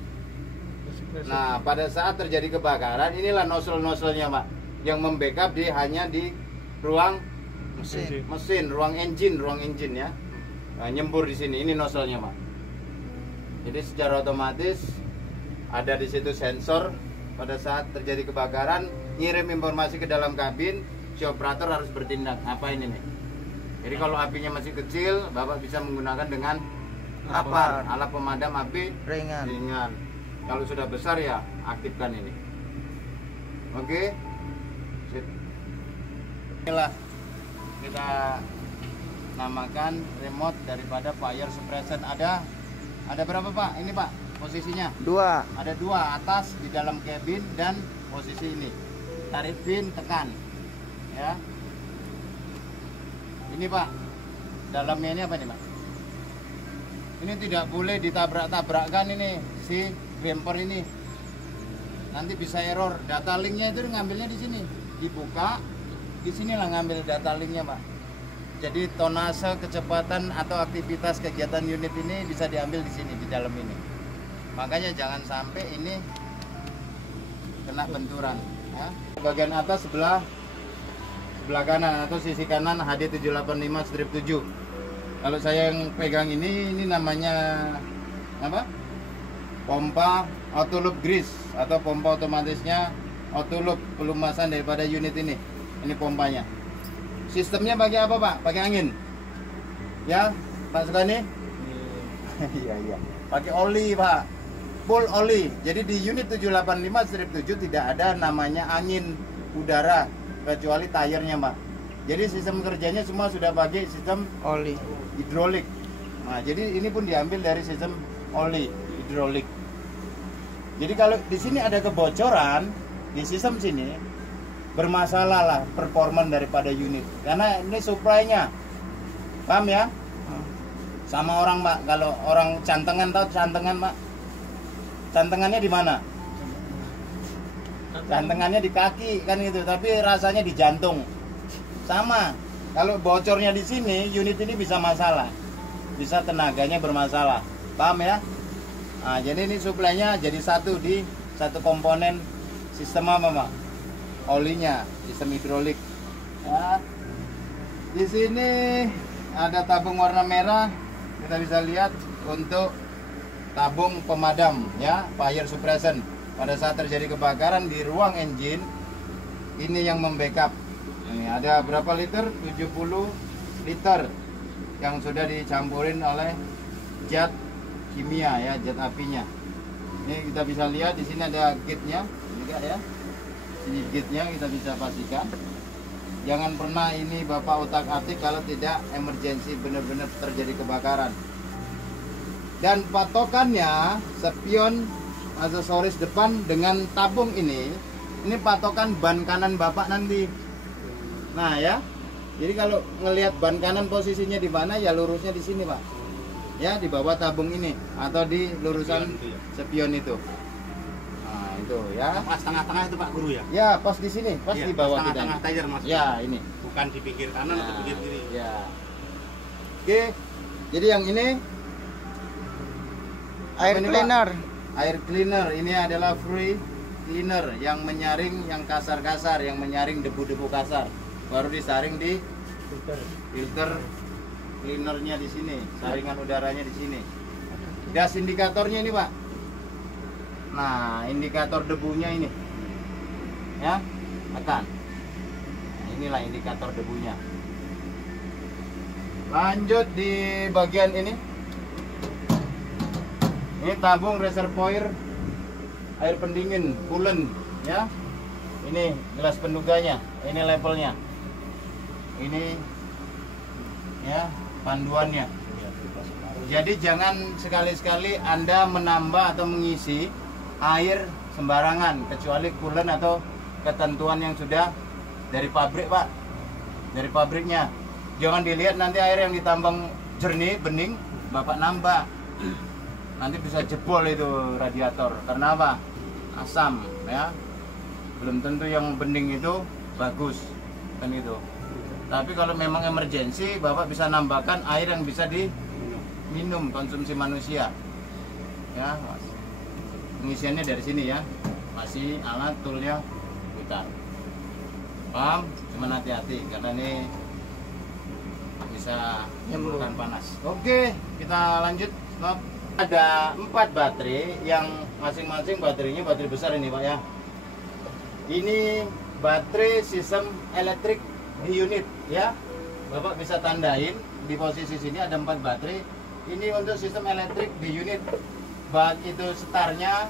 Nah, pada saat terjadi kebakaran, inilah nozzle-nozzlenya, Pak, yang membackup hanya di ruang mesin, ruang engine ya. Nah, nyembur di sini. Ini nozzlenya, Pak. Jadi secara otomatis ada di situ sensor. Pada saat terjadi kebakaran, ngirim informasi ke dalam kabin, si operator harus bertindak. Apa ini nih? Jadi kalau apinya masih kecil, Bapak bisa menggunakan dengan APAR, alat pemadam api ringan. Kalau sudah besar ya aktifkan ini. Oke. Sip. Inilah kita namakan remote daripada fire suppression. Ada berapa, Pak? Ini, Pak, posisinya 2. ada 2, atas di dalam cabin dan posisi ini. Tarik pin, tekan. Ya. Ini, Pak. Dalamnya ini apa nih, Pak? Ini tidak boleh ditabrak-tabrakkan ini si bumper ini. Nanti bisa error. Data linknya itu ngambilnya di sini. Dibuka, di sinilah ngambil data linknya, Pak. Jadi tonase, kecepatan atau aktivitas kegiatan unit ini bisa diambil di sini, di dalam ini. Makanya jangan sampai ini kena benturan. Ya. Bagian atas sebelah kanan atau sisi kanan HD785-7. Kalau saya yang pegang ini namanya apa? Pompa auto loop grease atau pompa otomatisnya auto loop, pelumasan daripada unit ini. Ini pompanya. Sistemnya pakai apa, Pak? Pakai angin. Ya, Pak Sukani? Iya. Pakai oli, Pak. Full oli. Jadi di unit 785-7 tidak ada namanya angin udara kecuali tayarnya, Pak. Jadi sistem kerjanya semua sudah pakai sistem Oli. hidrolik. Nah, jadi ini pun diambil dari sistem oli hidrolik. Jadi kalau di sini ada kebocoran di sistem sini, bermasalah lah performan daripada unit. Karena ini supply-nya. Paham ya? Sama orang, Pak. Kalau orang cantengan, tahu cantengan, Pak? Cantengannya di mana? Cantengannya di kaki kan gitu, tapi rasanya di jantung. Sama. Kalau bocornya di sini, unit ini bisa masalah. Bisa tenaganya bermasalah. Paham ya? Nah, jadi ini suplainya jadi satu di satu komponen sistem apa, Pak? Olinya, sistem hidrolik. Ya. Di sini ada tabung warna merah. Kita bisa lihat untuk tabung pemadam ya, fire suppression. Pada saat terjadi kebakaran di ruang engine, ini yang membackup. Ini ada berapa liter? 70 liter yang sudah dicampurin oleh zat kimia ya, zat apinya. Ini kita bisa lihat di sini ada gate-nya juga ya. Sini gate-nya kita bisa pastikan. Jangan pernah ini Bapak utak-atik kalau tidak emergensi, benar-benar terjadi kebakaran. Dan patokannya spion aksesoris depan dengan tabung ini patokan ban kanan Bapak nanti. Nah ya, jadi kalau ngelihat ban kanan posisinya di mana ya lurusnya di sini, Pak. ya di bawah tabung ini atau di lurusan Spion itu ya. spion itu. Nah, itu ya. Pas tengah-tengah itu Pak Guru ya? Ya, pas di sini, pas Iya, di bawah pas kita. tengah-tengah tire maksudnya. Ya, ini. Bukan di pinggir kanan atau pinggir kiri. Ya. Oke. Jadi yang ini Air apa ini, Pak? cleaner. Air cleaner ini adalah free cleaner yang menyaring yang kasar-kasar, yang menyaring debu-debu kasar. Baru disaring di filter cleanernya di sini, saringan udaranya di sini. Gas indikatornya ini, Pak. Nah, indikator debunya ini. Ya, tekan. Nah, inilah indikator debunya. Lanjut di bagian ini. Ini tabung reservoir air pendingin, coolant, ya. Ini gelas penduganya, ini levelnya. Ini ya, panduannya. Jadi jangan sekali-sekali Anda menambah atau mengisi air sembarangan kecuali coolant atau ketentuan yang sudah dari pabrik, Pak. Dari pabriknya. Jangan dilihat nanti air yang ditambang jernih, bening, Bapak nambah. Nanti bisa jebol itu radiator. Karena apa? Asam, ya. Belum tentu yang bening itu bagus, kan itu. Tapi kalau memang emergensi, Bapak bisa nambahkan air yang bisa diminum konsumsi manusia. Ya, Mas. Pengisiannya dari sini ya. Masih alat toolnya putar. Paham? Cuman hati-hati karena ini bisa menimbulkan panas. Oke, kita lanjut. Stop. Ada 4 baterai yang masing-masing baterainya baterai besar ini, Pak ya. Ini baterai sistem elektrik di unit ya. Bapak bisa tandain di posisi sini ada 4 baterai. Ini untuk sistem elektrik di unit. Baik itu setarnya,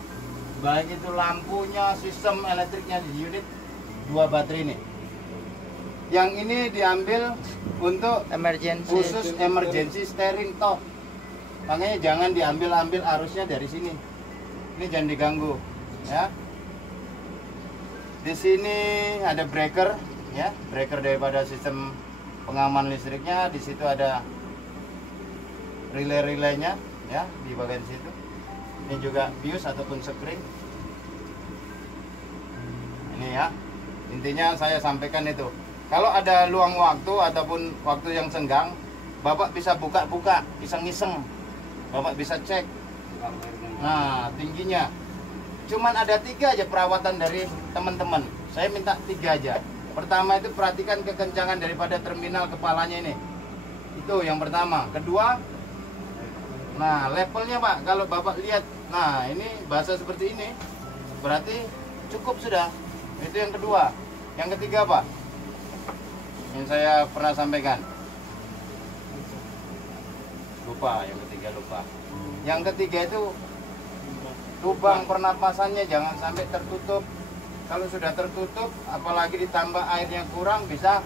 baik itu lampunya, sistem elektriknya di unit 2 baterai ini. Yang ini diambil untuk Emergency. khusus emergency steering top. Makanya jangan diambil arusnya dari sini. Ini jangan diganggu, ya. Di sini ada breaker, ya, breaker daripada sistem pengaman listriknya. Di situ ada relay-relaynya, ya, di bagian situ. Ini juga fuse ataupun spring. Ini ya. Intinya saya sampaikan itu. Kalau ada luang waktu ataupun waktu yang senggang, Bapak bisa buka-buka, iseng-iseng. Bapak bisa cek. Nah, tingginya. Cuman ada 3 aja perawatan dari teman-teman. Saya minta 3 aja. Pertama itu perhatikan kekencangan daripada terminal kepalanya ini. Itu yang pertama. Kedua, nah levelnya Pak, kalau Bapak lihat, nah ini bahasa seperti ini, berarti cukup sudah. Itu yang kedua. Yang ketiga Pak, yang saya pernah sampaikan. Lupa, yang ketiga lupa. Yang ketiga itu lubang pernapasannya jangan sampai tertutup. Kalau sudah tertutup, apalagi ditambah airnya kurang, bisa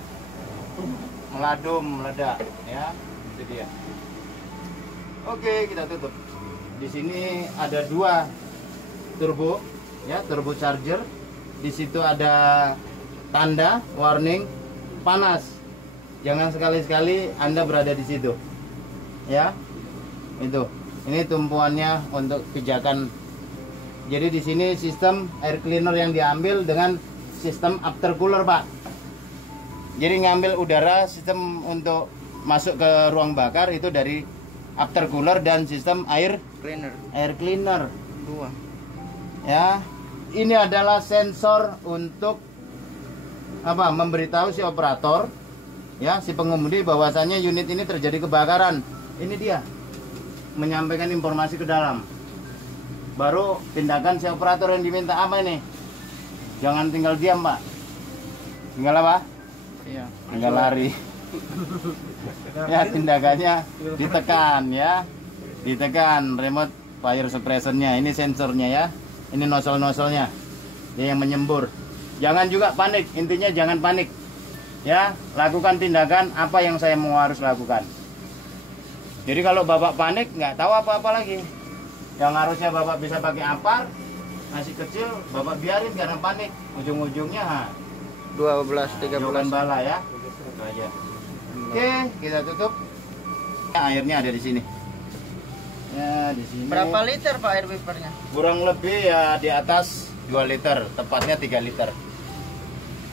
meladum, meledak, ya. Itu dia. Oke, kita tutup. Di sini ada 2 turbo, ya, turbo charger. Di situ ada tanda warning panas. Jangan sekali-sekali Anda berada di situ. Ya, itu. Ini tumpuannya untuk pijakan. Jadi di sini sistem air cleaner yang diambil dengan sistem aftercooler, Pak. Jadi ngambil udara sistem untuk masuk ke ruang bakar itu dari aftercooler dan sistem air cleaner. 2. Ya, ini adalah sensor untuk apa? Memberitahu si operator, ya, si pengemudi bahwasanya unit ini terjadi kebakaran. Ini dia menyampaikan informasi ke dalam. Baru tindakan si operator yang diminta apa ini? Jangan tinggal diam, Pak. Tinggal apa? Iya. Tinggal lari. Ya, tindakannya ditekan, ya. Ditekan remote fire suppressionnya. Ini sensornya, ya. Ini nozzle-nozzlenya. Dia yang menyembur. Jangan juga panik. Intinya jangan panik. Ya, lakukan tindakan apa yang saya mau harus lakukan. Jadi kalau Bapak panik, nggak tahu apa-apa lagi. Yang harusnya Bapak bisa pakai apar, masih kecil, Bapak biarin karena panik. Ujung-ujungnya 12, 13. bala, ya. Itu aja. Oke, kita tutup. Airnya ada di sini. Ya, di sini. Berapa liter Pak air wipernya? Kurang lebih ya di atas 2 liter, tepatnya 3 liter.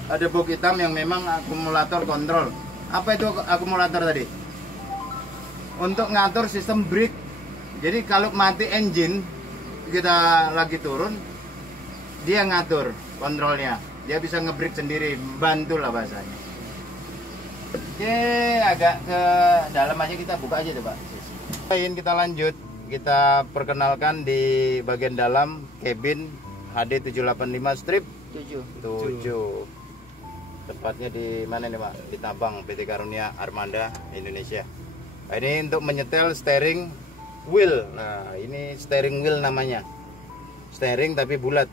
Ada box hitam yang memang akumulator kontrol. Apa itu akumulator tadi? Untuk ngatur sistem brake. Jadi kalau mati engine, kita lagi turun, dia ngatur kontrolnya. Dia bisa nge-brake sendiri, bantulah bahasanya. Oke, agak ke dalam aja, kita buka aja tuh Pak. Kita lanjut, kita perkenalkan di bagian dalam cabin HD 785 strip 7. Tepatnya di mana nih Pak? Di Tabang, PT Karunia Armada Indonesia. Nah, ini untuk menyetel steering wheel. Nah, ini steering wheel namanya. Steering tapi bulat.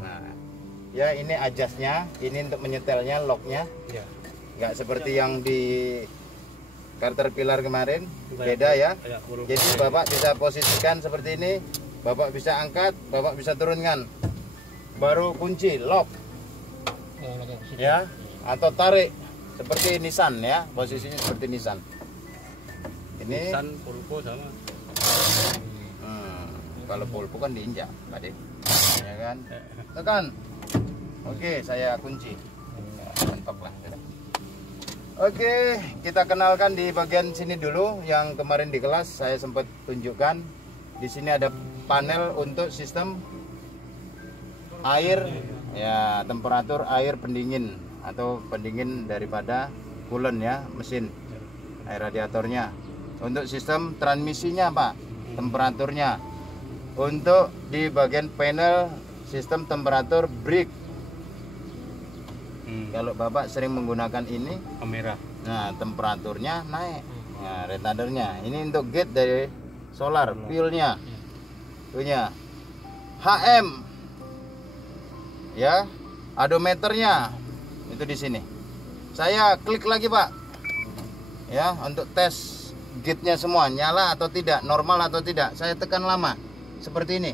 Nah, ya ini adjustnya, ini untuk menyetelnya, locknya. Iya. Nggak seperti yang di Caterpillar kemarin, beda ya. Jadi Bapak bisa posisikan seperti ini, Bapak bisa angkat, Bapak bisa turunkan. Baru kunci lock. Ya, atau tarik seperti Nissan ya, posisinya seperti Nissan. Ini Nissan Pulpo sama. Kalau Pulpo kan diinjak, Pak Dek. Ya kan? Tekan. Oke, saya kunci. Ya, mentok lah. Oke, kita kenalkan di bagian sini dulu. Yang kemarin di kelas saya sempat tunjukkan. Di sini ada panel untuk sistem air, ya temperatur air pendingin atau pendingin daripada coolant ya, mesin air radiatornya. Untuk sistem transmisinya Pak, temperaturnya. Untuk di bagian panel sistem temperatur brake. Kalau Bapak sering menggunakan ini, Kamera. nah temperaturnya naik. Nah, retardernya. Ini untuk gate dari solar, fuelnya, punya HM, ya, odometernya itu di sini. Saya klik lagi Pak, ya, untuk tes gate-nya semua nyala atau tidak, normal atau tidak. Saya tekan lama, seperti ini.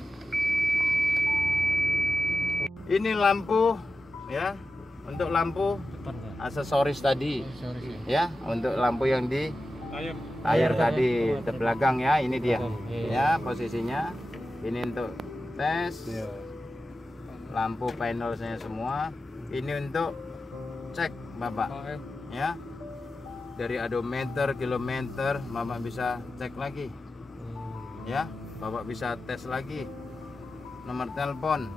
Ini lampu, ya. Untuk lampu aksesoris tadi, ya, untuk lampu yang di layar tadi terbelakang ya, ini dia, ya posisinya. Ini untuk tes lampu panel saya semua. Ini untuk cek Bapak, ya, dari odometer, kilometer, Bapak bisa cek lagi, ya, Bapak bisa tes lagi, nomor telepon,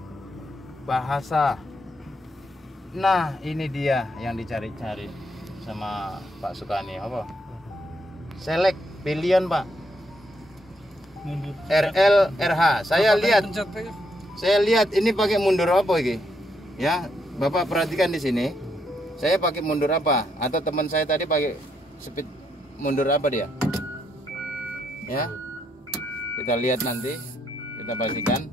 bahasa. Nah, ini dia yang dicari-cari sama Pak Sukani. Apa? Select pilihan Pak. RL RH. Saya lihat ini pakai mundur apa ini? Ya, Bapak perhatikan di sini. Saya pakai mundur apa? Atau teman saya tadi pakai speed mundur apa dia? Ya. Kita lihat nanti. Kita pastikan.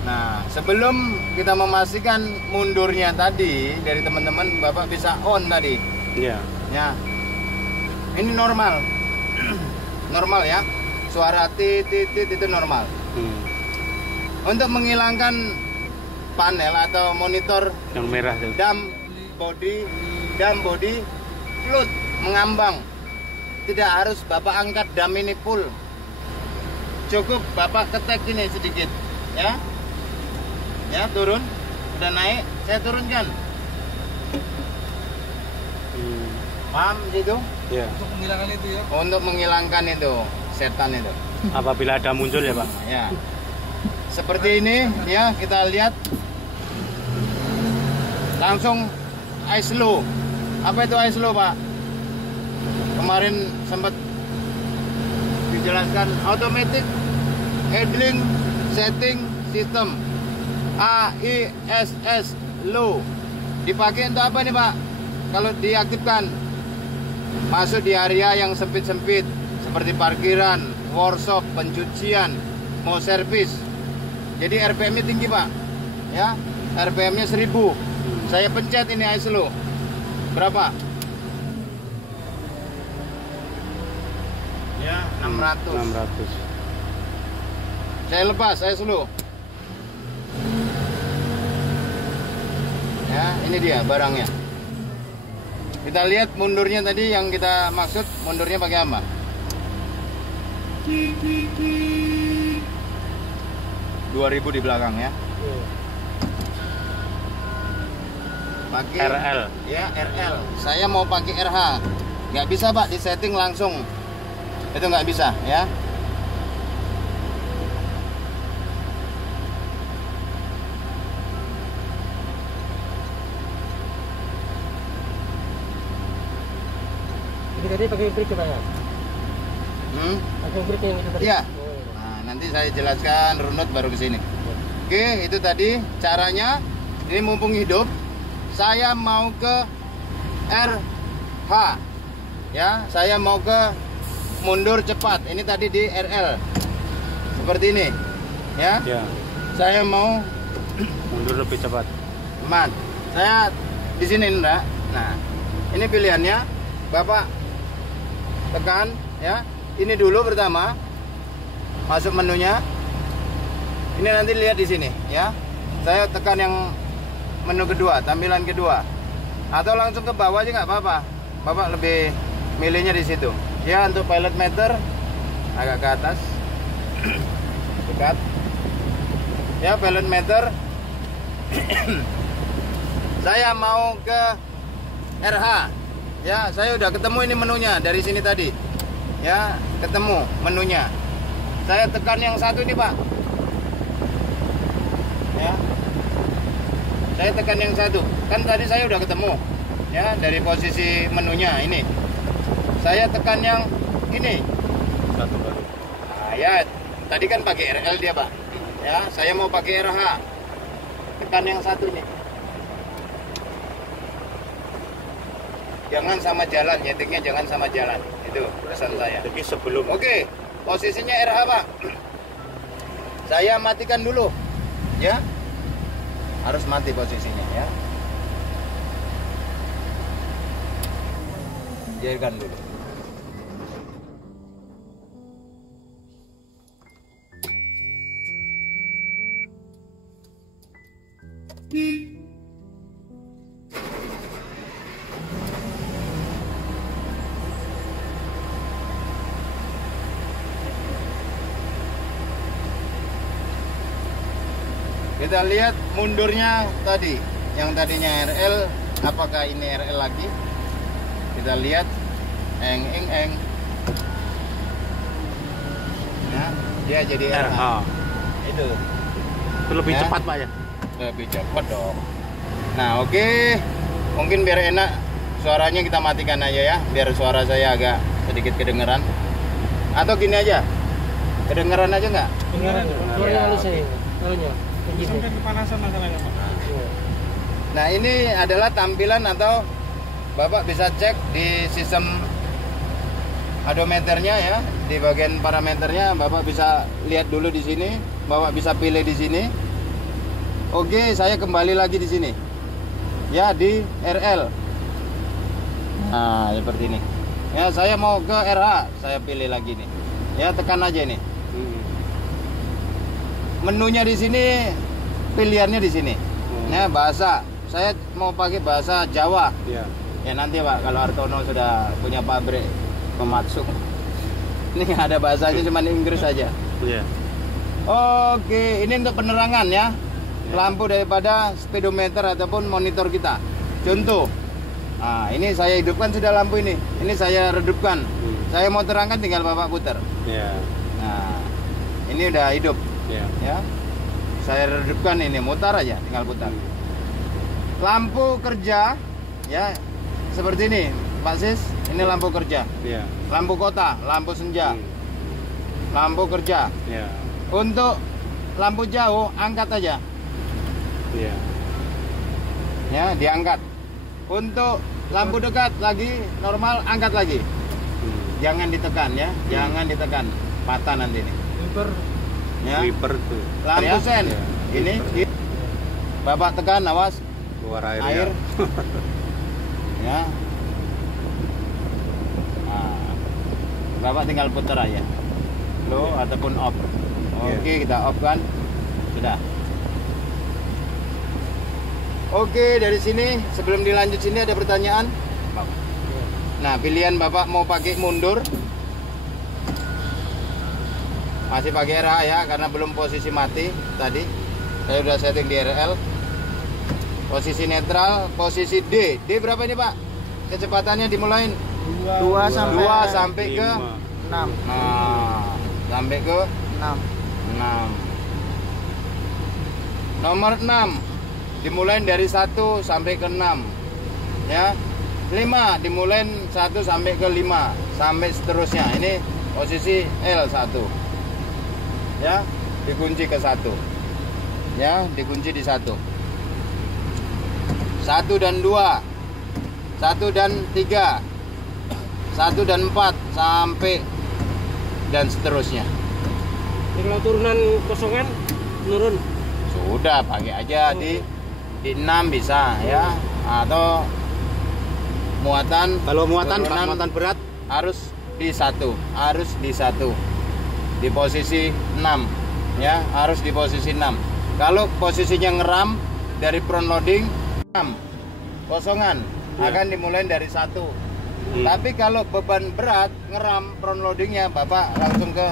Nah, sebelum kita memastikan mundurnya tadi dari teman-teman, Bapak bisa on tadi. Iya. Ya. Ini normal. Normal ya. Suara titit itu normal. Untuk menghilangkan panel atau monitor Yang merah tuh. dam body float mengambang. Tidak harus Bapak angkat dam ini full. Cukup Bapak ketek ini sedikit, ya. Ya, turun, udah naik, saya turunkan. Paham gitu? Iya. Untuk menghilangkan itu ya. Untuk menghilangkan itu setan itu. Apabila ada muncul ya Pak. Ya. Seperti ini, ya, kita lihat. Langsung ice low. Apa itu ice low, Pak? Kemarin sempat dijelaskan automatic idling setting system. AISS low. Dipakai untuk apa nih Pak? Kalau diaktifkan, masuk di area yang sempit-sempit seperti parkiran, workshop, pencucian, mau servis. Jadi RPM-nya tinggi Pak, ya, RPM-nya 1000. Saya pencet ini ice low. Berapa? Ya, 600. 600. Saya lepas, saya slow. Ya, ini dia barangnya. Kita lihat mundurnya tadi yang kita maksud, mundurnya pakai apa? 2000 di belakang ya. Pakai RL. Ya, RL. Saya mau pakai RH. Nggak bisa, Pak, disetting langsung. Itu nggak bisa ya. Ini tadi pakai break coba ya? Pakai break yang itu tadi? Iya. Nah, nanti saya jelaskan runut baru ke sini. Oke, itu tadi caranya. Ini mumpung hidup, saya mau ke RH. Ya, saya mau ke mundur cepat. Ini tadi di RL. Seperti ini. Ya. Ya. Saya mau Mundur lebih cepat. mat. Saya di sini, Indra. Nah, ini pilihannya. Bapak tekan ya. Ini dulu pertama. Masuk menunya. Ini nanti lihat di sini ya. Saya tekan yang menu kedua, tampilan kedua. Atau langsung ke bawah aja nggak apa-apa. Bapak lebih milihnya di situ. Ya, untuk pilot meter agak ke atas. Dekat. Ya, pilot meter. Saya mau ke RH. Ya, saya udah ketemu ini menunya dari sini tadi. Ya, ketemu menunya. Saya tekan yang satu ini, Pak. Ya. Saya tekan yang satu. Kan tadi saya udah ketemu. Ya, dari posisi menunya ini. Saya tekan yang ini. Satu baru. Nah, ya, tadi kan pakai RL dia, Pak. Ya, saya mau pakai RH. Tekan yang satu nih. Jangan sama jalan, nyetingnya jangan sama jalan. Itu pesan saya. Tapi sebelum. Oke, posisinya RH, Pak. Saya matikan dulu. Ya. Harus mati posisinya ya. Biarkan dulu. Kita lihat mundurnya tadi, yang tadinya RL, apakah ini RL lagi? Kita lihat, eng. Ya, dia jadi RH. Itu lebih ya. cepat, Pak ya. Lebih cepat dong. Nah, oke. Mungkin biar enak suaranya kita matikan aja ya, biar suara saya agak sedikit kedengeran. Atau gini aja, kedengeran aja nggak? Dengaran. Suaranya halus ya. Halunya. Sampai kepanasan masalahnya, Pak. Nah, ini adalah tampilan atau Bapak bisa cek di sistem odometernya ya, di bagian parameternya Bapak bisa lihat dulu di sini, Bapak bisa pilih di sini. Oke, saya kembali lagi di sini. Ya, di RL. Nah, seperti ini. Ya, saya mau ke RH, saya pilih lagi nih. Ya, tekan aja nih. Menunya di sini, pilihannya di sini. Ya, bahasa. Saya mau pakai bahasa Jawa. Iya. Ya nanti, Pak, kalau Hartono sudah punya pabrik Komatsu. Ini ada bahasanya cuma Inggris aja. Iya. Oke, ini untuk penerangan ya. Lampu daripada speedometer ataupun monitor kita. Contoh. Nah, ini saya hidupkan sudah lampu ini. Ini saya redupkan. Saya mau terangkan tinggal Bapak putar. Iya. Nah, ini udah hidup. Iya. Ya. Saya redupkan ini, mutar aja, tinggal putar. Lampu kerja ya seperti ini, Pak Sis. Ini lampu kerja. Iya. Lampu kota, lampu senja. Lampu kerja. Iya. Untuk lampu jauh angkat aja. Iya. Ya, diangkat. Untuk lampu dekat lagi normal angkat lagi. Jangan ditekan ya, jangan ditekan. Patah nanti nih. Ya. Wiper tuh. Lampu Ya. sen. Iya. Ini Bapak tekan, awas Keluar air. air. Ya. Ya. Nah, Bapak tinggal putar aja. Low ataupun off. Oke, kita off kan. Sudah. Oke, dari sini sebelum dilanjut sini ada pertanyaan. Nah, pilihan Bapak mau pakai mundur. Masih pakai RA ya, karena belum posisi mati tadi. Saya udah setting di RL. Posisi netral, posisi D. D berapa ini, Pak? Kecepatannya dimulain 2 sampai 2 sampai ke 6. Nah, sampai ke 6. 6. Nomor 6 dimulai dari 1 sampai ke 6. Ya. 5 dimulai 1 sampai ke 5 sampai seterusnya. Ini posisi L1. Ya, dikunci ke 1. Ya, dikunci di 1. 1 dan 2. 1 dan 3. 1 dan 4 sampai dan seterusnya. Jadi kalau turunan kosongan menurun. Sudah pakai aja di 6 bisa ya, atau muatan, Kalau muatan, Pak, turunan muatan berat harus di 1, harus di 1 di posisi 6 ya, harus di posisi 6. Kalau posisinya ngeram dari front loading 6 kosongan akan dimulai dari 1. Tapi kalau beban berat ngeram front loadingnya, Bapak langsung ke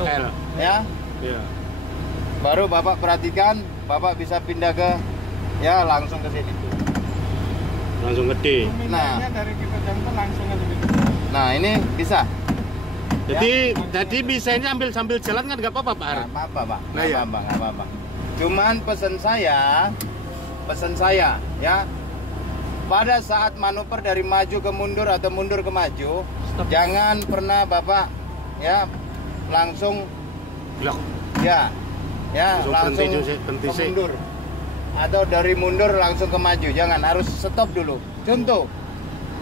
L. ya. Iya. Baru Bapak perhatikan, Bapak bisa pindah ke ya, langsung ke sini. Langsung gede. Nah. Pemindahnya dari kita jangkau langsung aja gitu. Nah, ini bisa. Jadi bisa ini ambil sambil jalan kan nggak apa-apa, Pak Har? Nggak apa-apa, Pak. Nah, iya. Nggak apa-apa. Cuman pesan saya ya, pada saat manuver dari maju ke mundur atau mundur ke maju, jangan pernah Bapak ya langsung Blok. ya langsung berhenti ke sih. mundur atau dari mundur langsung ke maju. Jangan, harus stop dulu. Contoh,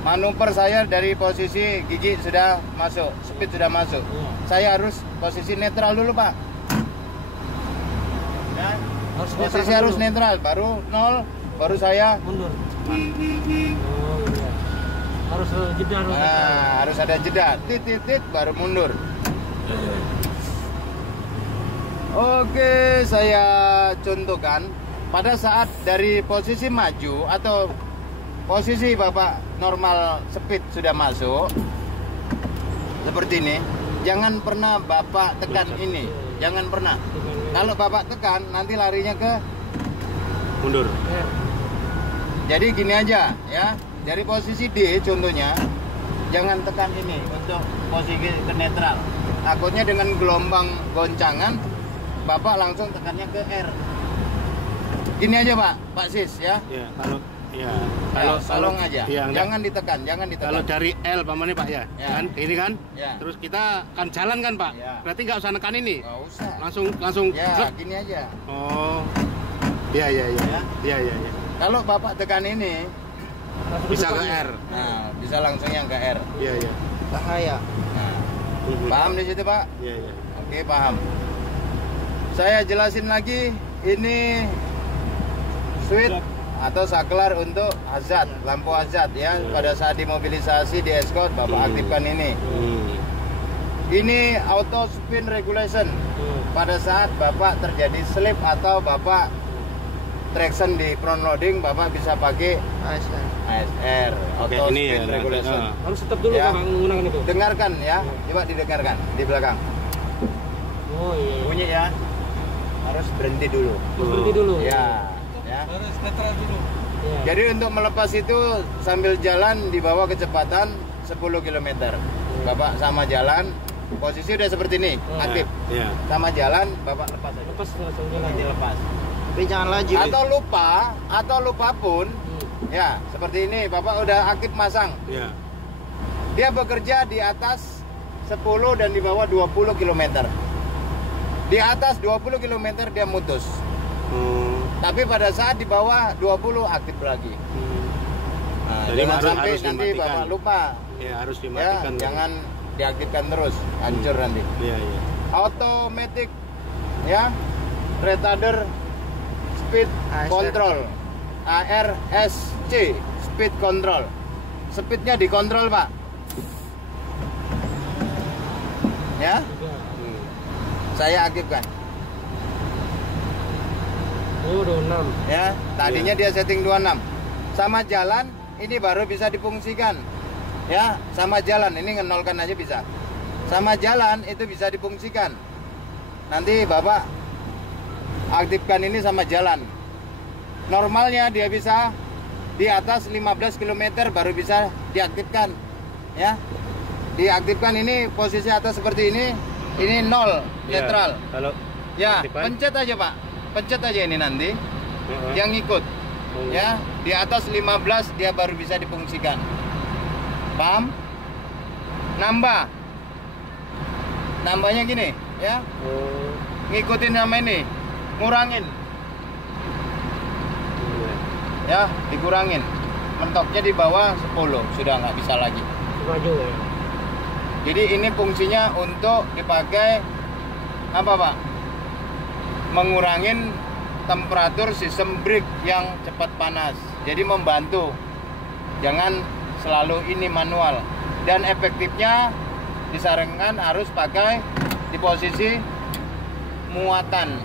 manuver saya dari posisi gigi sudah masuk, speed sudah masuk. Saya harus posisi netral dulu, Pak. Ya, posisi harus netral, baru 0, baru saya. Mundur. Oh iya. Harus jeda harus. Nah, harus ada jeda, tit, baru mundur. Oke, saya contohkan pada saat dari posisi maju atau posisi Bapak normal speed sudah masuk seperti ini, jangan pernah Bapak tekan ini, jangan pernah. Kalau Bapak tekan nanti larinya ke Mundur. jadi gini aja ya, dari posisi D contohnya, jangan tekan ini untuk posisi ke netral. Takutnya dengan gelombang goncangan Bapak langsung tekannya ke R. Gini aja, Pak Sis ya. Ya, kalau Tolong aja. ya, jangan ditekan. Kalau dari L pamannya, Pak ya. Ya. Kan ini kan? Ya. Terus kita kan jalan kan, Pak? Ya. Berarti nggak usah nekan ini. Nggak usah. Langsung Ya, zet. gini aja. Oh. Iya. Ya. Kalau Bapak tekan ini, Bisa ke R. nah, bisa langsung yang ke R. Iya. Bahaya. Nah, paham di situ, Pak? Iya. Oke, paham. Saya jelasin lagi, ini switch atau saklar untuk hazard, lampu hazard ya. Pada saat dimobilisasi di escort, Bapak aktifkan ini. Ini auto spin regulation. Pada saat Bapak terjadi slip atau Bapak traction di front loading, Bapak bisa pakai ASR, Oke, auto ini spin ya, regulation. Harus stop dulu Ya. Pak menggunakan itu. Dengarkan ya, coba didengarkan di belakang. Oh iya. Bunyi ya, harus berhenti dulu. Berhenti dulu. Ya. Harus netral dulu. Iya. Jadi untuk melepas itu sambil jalan di bawah kecepatan 10 km. Bapak sama jalan, posisi udah seperti ini, aktif. Iya. Sama jalan, Bapak lepas aja. Lepas langsung jalan. Nanti lepas. Tapi jangan laju. Atau lupa pun, ya seperti ini, Bapak udah aktif masang. Iya. Dia bekerja di atas 10 dan di bawah 20 km. Di atas 20 km dia mutus. Tapi pada saat di bawah 20 aktif lagi. Nah, Jadi jangan sampai harus nanti dimatikan. Bapak lupa. Ya, harus Ya, dimatikan. jangan diaktifkan terus, hancur nanti. Iya. Automatic ya, retarder speed ASR. control, ARSC, speed control. Speednya dikontrol, Pak. Ya, saya aktifkan. Oh, 26. Ya, tadinya dia setting 26. Sama jalan ini baru bisa difungsikan. Ya, sama jalan ini ngenolkan aja bisa. Sama jalan itu bisa difungsikan. Nanti Bapak aktifkan ini sama jalan. Normalnya dia bisa di atas 15 km baru bisa diaktifkan. Ya. Diaktifkan ini posisi atas seperti ini 0 Ya, netral. kalau Ya, aktifan. pencet aja Pak. Pencet aja ini nanti yang ikut. Oh. Ya, di atas 15 dia baru bisa difungsikan. Paham? Nambahnya gini, ya. Oh. Ngikutin nama ini, ngurangin. Iya. Ya, dikurangin. Mentoknya di bawah 10, sudah nggak bisa lagi. Maju ya. Jadi ini fungsinya untuk dipakai apa Pak? Mengurangin temperatur sistem brake yang cepat panas. Jadi membantu. Jangan selalu ini manual. Dan efektifnya disarankan harus pakai di posisi muatan.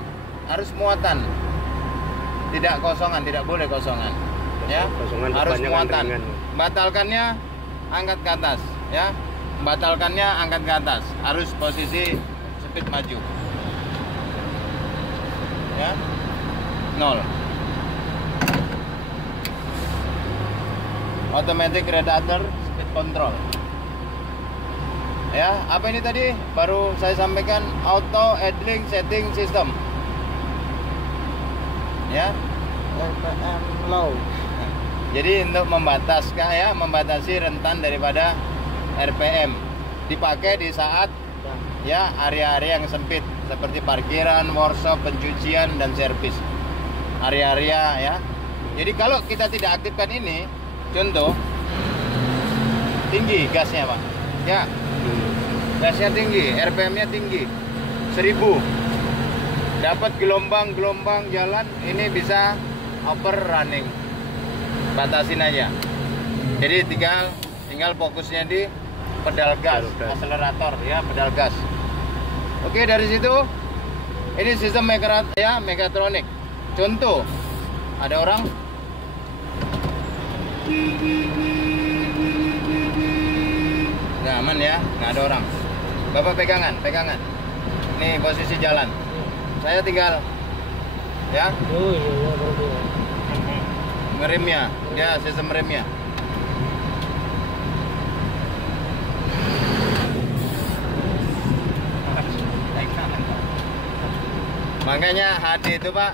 Harus muatan. Tidak kosongan, tidak boleh kosongan. Ya, Kosongan harus depannya kan muatan. ringan. Batalkannya angkat ke atas, ya. Batalkannya angkat ke atas. Harus posisi speed maju. Ya. 0. Automatic radiator speed control. Ya, apa ini tadi? Baru saya sampaikan auto idling setting system. Ya. RPM low. Jadi untuk membatasi rentan daripada RPM. Dipakai di saat ya area-area yang sempit seperti parkiran, workshop, pencucian dan servis. Area-area ya. Jadi kalau kita tidak aktifkan ini, contoh tinggi gasnya, Pak. Ya. Gasnya tinggi, RPM-nya tinggi. 1000. Dapat gelombang-gelombang jalan ini bisa overrunning. Batasin aja. Jadi tinggal fokusnya di pedal gas, akselerator ya, pedal gas. Oke, dari situ ini sistem mechatronic. Contoh, ada orang nggak aman ya, nggak ada orang. Bapak pegangan. Nih posisi jalan. Saya tinggal ya Oh iya, berarti. ngeremnya, dia sistem remnya. Makanya HD itu Pak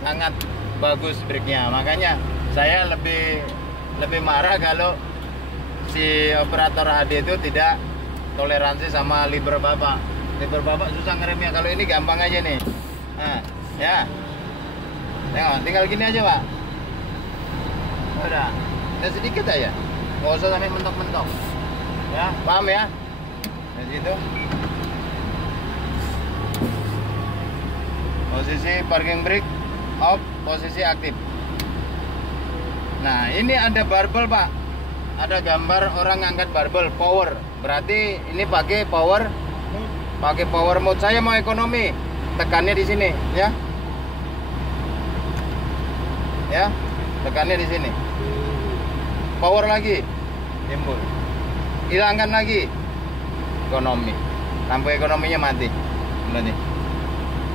sangat bagus brake-nya. Makanya saya lebih marah kalau si operator HD itu tidak toleransi sama liver Bapak. Liver Bapak susah ngeremnya. Kalau ini gampang aja nih. Nah, ya. Tengok, tinggal gini aja Pak. Udah sedikit aja. Nggak usah sampai mentok-mentok. Ya, paham ya? Dari situ. Posisi parking brake off, posisi aktif. Nah, ini ada barbel, Pak. Ada gambar orang ngangkat barbel power. Berarti ini pakai power mode. Saya mau ekonomi. Tekannya di sini, ya. Ya. Tekannya di sini. Power lagi. Timbul. Hilangkan lagi. Ekonomi. Lampu ekonominya mati. Berarti.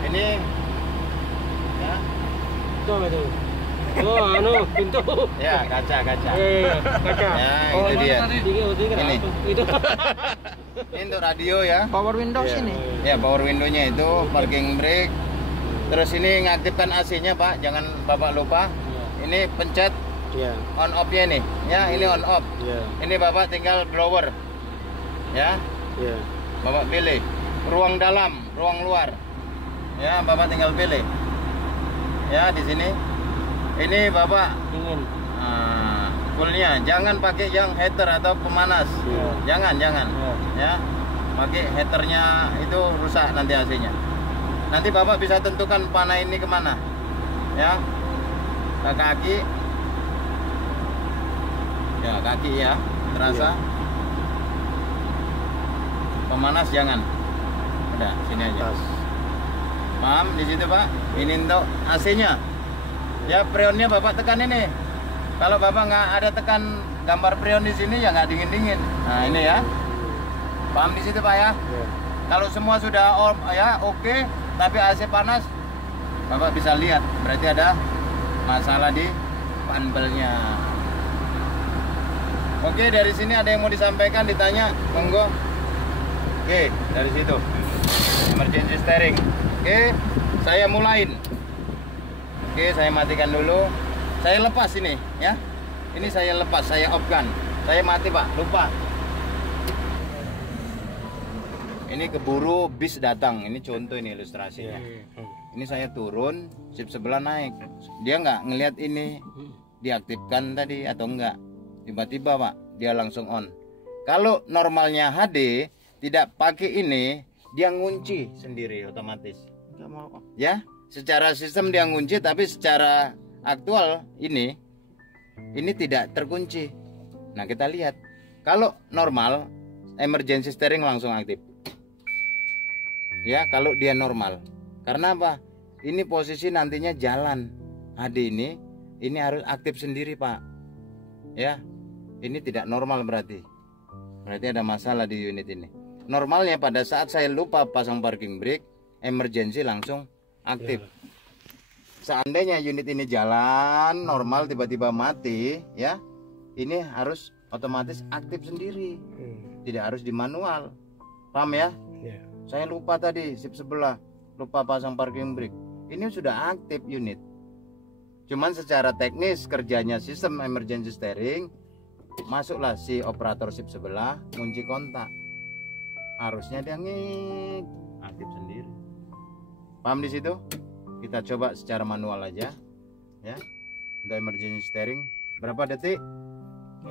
Ini ya. Coba itu. Oh, pintu. Ya, kaca. Iya, kaca. Ya, Oh, itu dia. Ini kenapa? Ini. Itu. Ini untuk radio ya. Power Windows Iya. ini. Ya, power window-nya itu parking brake. Terus ini ngaktifkan AC-nya, Pak. Jangan Bapak lupa. Ini pencet Iya. on off-nya nih. Ya, ini on off. Iya. Ini Bapak tinggal blower. Ya, Iya. Bapak pilih ruang dalam, ruang luar. Ya, Bapak tinggal pilih. Ya, di sini. Ini Bapak Dingin. fullnya. Jangan pakai yang heater atau pemanas. Iya. Jangan. Iya. Ya, pakai heaternya itu rusak nanti AC-nya. Nanti Bapak bisa tentukan panah ini kemana. Ya, ke kaki. Ya, kaki ya, terasa. Pemanas jangan. Udah, sini aja. Tas. Paham di situ Pak? Ini untuk AC-nya. Ya freonnya Bapak tekan ini. Kalau Bapak nggak ada tekan gambar freon di sini ya nggak dingin-dingin. Nah ini ya. Paham di situ Pak ya? Kalau semua sudah ya oke, tapi AC panas, Bapak bisa lihat berarti ada masalah di panbelnya. Oke, dari sini ada yang mau disampaikan, ditanya, monggo. Oke, dari situ emergency steering. Oke, saya mulain. Oke, saya matikan dulu. Saya lepas ini ya. Ini saya lepas, saya off-kan. Saya mati Pak, lupa. Ini keburu bis datang. Ini contoh ini ilustrasinya. Ini saya turun, sip sebelah naik. Dia nggak ngelihat ini diaktifkan tadi atau enggak. Tiba-tiba Pak, dia langsung on. Kalau normalnya HD tidak pakai ini, dia ngunci sendiri otomatis. Nggak mau. Ya, secara sistem dia ngunci, tapi secara aktual ini tidak terkunci. Nah kita lihat, kalau normal emergency steering langsung aktif. Ya, kalau dia normal. Karena apa? Ini posisi nantinya jalan HD ini harus aktif sendiri Pak. Ya, ini tidak normal berarti ada masalah di unit ini. Normalnya pada saat saya lupa pasang parking brake, emergency langsung aktif. Seandainya unit ini jalan normal tiba-tiba mati, ya, ini harus otomatis aktif sendiri, tidak harus di manual. Paham ya? Saya lupa tadi sip sebelah, lupa pasang parking brake. Ini sudah aktif unit. Cuman secara teknis kerjanya sistem emergency steering, masuklah si operator sip sebelah kunci kontak, harusnya dia ngik aktif sendiri. Paham di situ? Kita coba secara manual aja ya. Untuk emergency steering berapa detik?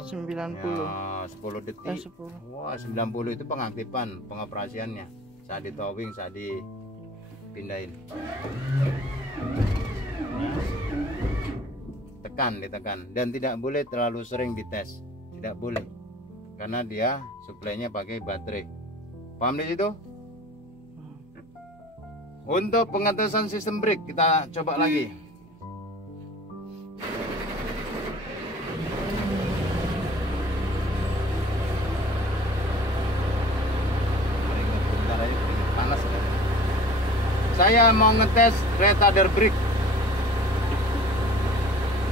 90. Ya, 10 detik. 10. Wah, 90 itu pengaktifan pengoperasiannya. Saat di towing, saat dipindahin. Ditekan dan tidak boleh terlalu sering dites, tidak boleh, karena dia suplainya pakai baterai. Paham di situ? Untuk pengetesan sistem brake kita coba lagi. Bentar aja, panas ya. Saya mau ngetes retarder brake.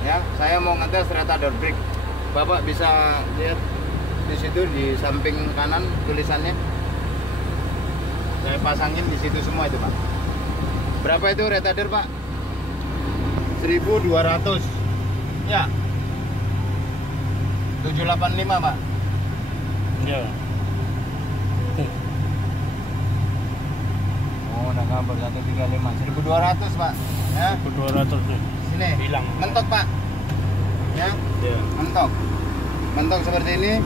Ya, saya mau ngetes retarder brake. Bapak bisa lihat di situ di samping kanan tulisannya. Saya pasangin di situ semua itu, Pak. Berapa itu retarder, Pak? 1200. Ya. 785, Pak. Ya. Oh, udah kabel 135. 1200, Pak. Ya. 200 tuh. Sini. Hilang. Mentok, Pak. Ya. Ya. Mentok seperti ini.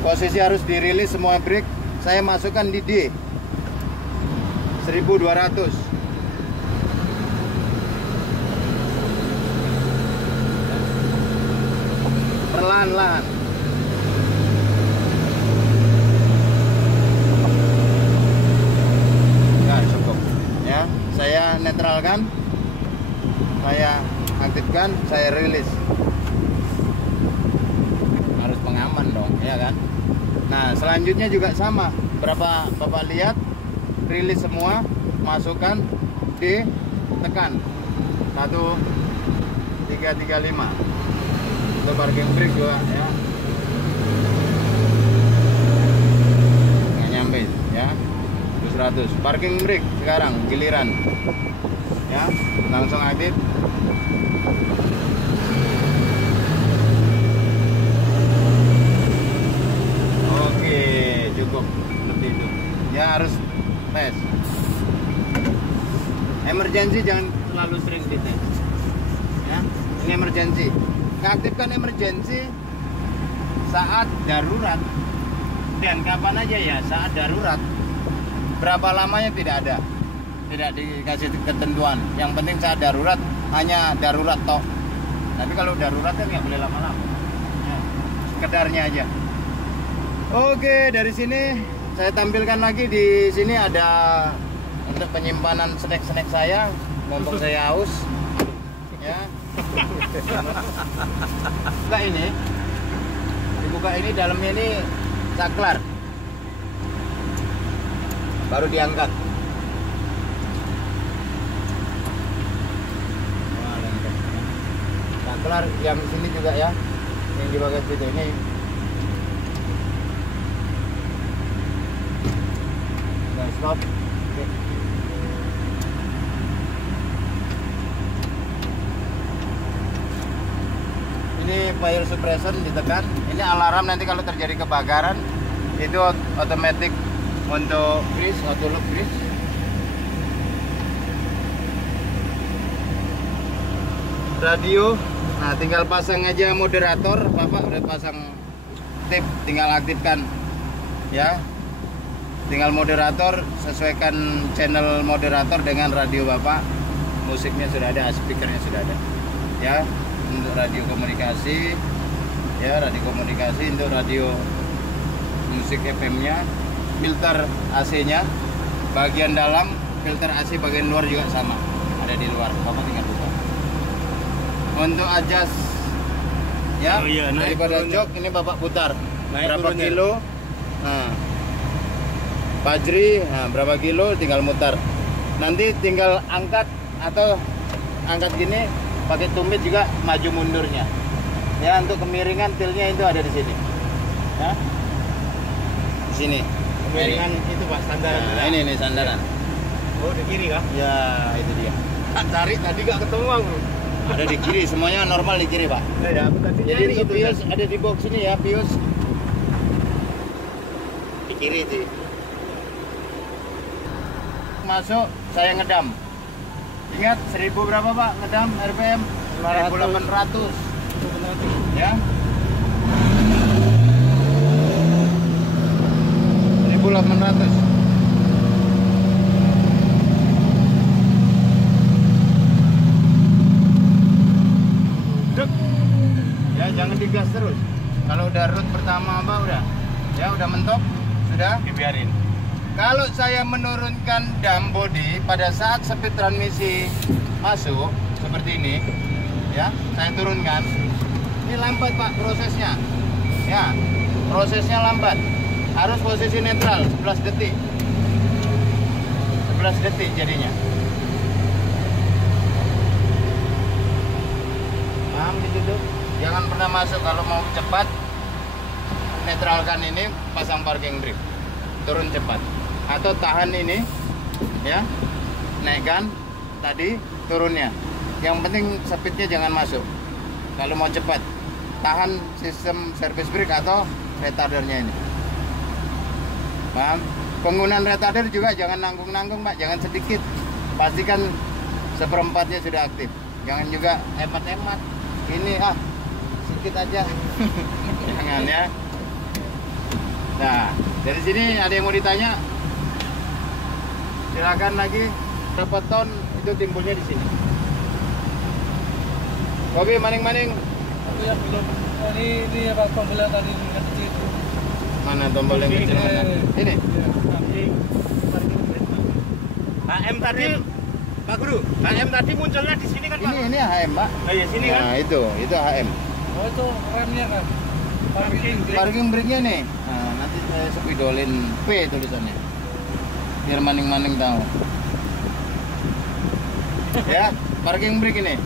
Posisi harus dirilis semua brake. Saya masukkan di D. 1200. Perlahan-lahan. Nah, cukup. Ya, saya netralkan. Saya aktifkan, saya rilis. Harus pengaman dong, ya kan? Nah, selanjutnya juga sama. Berapa Bapak lihat? Rilis semua, masukkan, ditekan. 1335. Untuk parking brake juga ya. Nggak nyampe ya. 100. Parking brake sekarang giliran. Ya, langsung aktif. Oke, cukup lebih itu. Ya harus tes. Emergency jangan terlalu sering dites. Ya, ini emergency. Aktifkan emergency saat darurat. Dan kapan aja ya saat darurat. Berapa lamanya tidak ada. Tidak dikasih ketentuan. Yang penting saat darurat hanya darurat toh. Tapi kalau darurat kan nggak boleh lama-lama. Ya, sekedarnya aja. Oke, dari sini saya tampilkan lagi. Di sini ada untuk penyimpanan snack-snack saya mumpung saya haus. Ya. Buka ini. Dibuka ini, dalamnya ini saklar. Baru diangkat. Wah, lengkap. Saklar yang sini juga ya. Yang di bagian situ ini. Nah, stop. Oke. Ini fire suppression ditekan. Ini alarm nanti kalau terjadi kebakaran itu otomatis untuk grease, auto lock grease. Radio, nah tinggal pasang aja moderator, Bapak udah pasang tip, tinggal aktifkan ya. Tinggal moderator, sesuaikan channel moderator dengan radio Bapak. Musiknya sudah ada, speakernya sudah ada ya. Untuk radio komunikasi ya, radio komunikasi, untuk radio musik FM-nya, filter AC-nya bagian dalam, filter AC bagian luar juga sama, ada di luar, Bapak tinggal buka. Untuk adjust ya, daripada jok ini Bapak putar berapa kilo, nah Fajri, nah, berapa kilo tinggal mutar, nanti tinggal angkat atau angkat gini pakai tumit juga maju mundurnya ya. Untuk kemiringan tilnya itu ada di sini ya, di sini Kemiringan itu Pak sandaran. nah, ini sandaran. Oh di kiri kah? Ya itu dia, Tak cari tadi gak ketemu aku. ada di kiri, semuanya normal di kiri Pak. Ya, aku tadi Jadi nyari untuk itu, pius ada di box ini ya, pius di kiri sih. Masuk saya ngedam. Ingat 1000 berapa Pak ngedam RPM? 1800 ya. 1800. Dek. Ya jangan digas terus. Kalau udah root pertama apa udah ya, udah mentok sudah dibiarin. Kalau saya menurunkan dam body pada saat speed transmisi masuk seperti ini ya, saya turunkan, ini lambat Pak prosesnya ya, prosesnya lambat, harus posisi netral 11 detik 11 detik jadinya. Paham gitu tuh, jangan pernah masuk. Kalau mau cepat netralkan ini, pasang parking brake, turun cepat atau tahan ini ya, naikkan tadi turunnya, yang penting speednya jangan masuk. Kalau mau cepat tahan sistem service brake atau retardernya ini, paham? Penggunaan retarder juga jangan nanggung-nanggung Pak, jangan sedikit, pastikan seperempatnya sudah aktif, jangan juga hemat-hemat ini sedikit aja jangan ya. Nah dari sini ada yang mau ditanya, silakan lagi. Berapa ton itu timbulnya di sini? Oke, maning-maning. Yang belum ini apa tombol yang tadi kecil itu. Mana tombol yang kecil mana? Ini. HM tadi Pak Guru, HM tadi munculnya di sini kan Pak? Ini HM Pak. Oh iya sini kan? Nah itu HM. Oh itu remnya kan. Parking brake-nya nih. Nah, nanti saya spidolin P tulisannya. Biar maning-maning tahu. Ya, parking brake ini.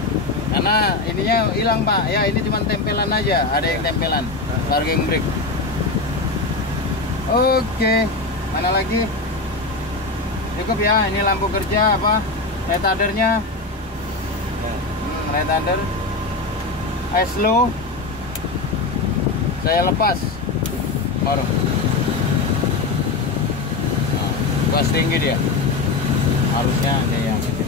Karena ininya hilang Pak. Ya, ini cuma tempelan aja, ada yang tempelan. Parking brake. Oke. Mana lagi? Cukup ya, ini lampu kerja apa? Retardernya. Retarder. Slow. Saya lepas baru. Nah, gas tinggi dia. Harusnya ada yang kecil.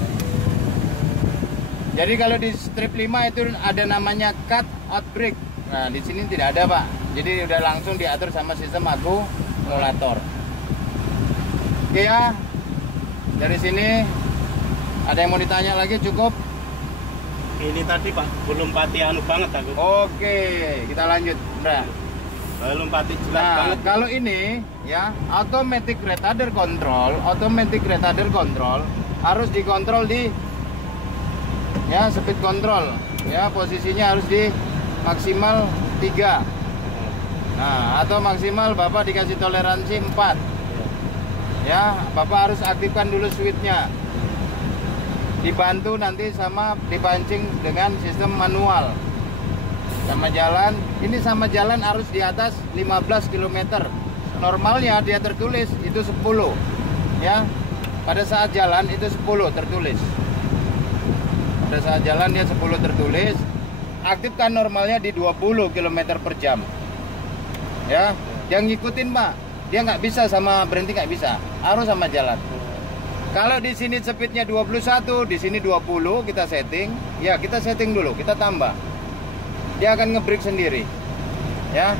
Jadi kalau di strip 5 itu ada namanya cut out brake. Nah, di sini tidak ada, Pak. Jadi udah langsung diatur sama sistem akumulator. Oke ya. Dari sini ada yang mau ditanya lagi, cukup? Ini tadi Pak, belum pati anu banget aku. Oke, kita lanjut. Udah. Belum pati jelas Nah, banget. kalau ini ya, automatic retarder control harus dikontrol di ya speed control. Ya, posisinya harus di maksimal 3. Nah, atau maksimal Bapak dikasih toleransi 4. Ya, Bapak harus aktifkan dulu switchnya. Dibantu nanti sama dipancing dengan sistem manual. Sama jalan, ini sama jalan harus di atas 15 km. Normalnya dia tertulis itu 10. Ya. Pada saat jalan itu 10 tertulis. Pada saat jalan dia 10 tertulis. Aktifkan normalnya di 20 km per jam. Ya, yang ngikutin Pak, dia nggak bisa sama berhenti, nggak bisa, harus sama jalan. Kalau di sini speednya 21, di sini 20, kita setting, ya kita setting dulu, kita tambah. Dia akan nge-brake sendiri, ya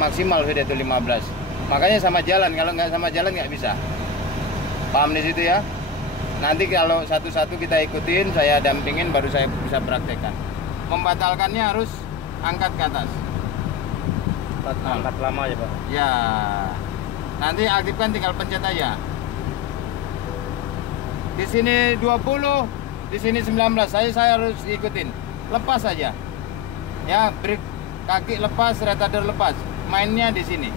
maksimal sudah itu 15. Makanya sama jalan, kalau nggak sama jalan nggak bisa. Paham di situ ya? Nanti kalau satu-satu kita ikutin, saya dampingin, baru saya bisa praktekkan. Membatalkannya harus angkat ke atas. Angkat lama ya Pak. Ya, nanti aktifkan, tinggal pencet aja. Di sini 20, di sini 19. Saya harus ikutin. Lepas aja. Ya, brake kaki lepas, retarder lepas. Mainnya di sini.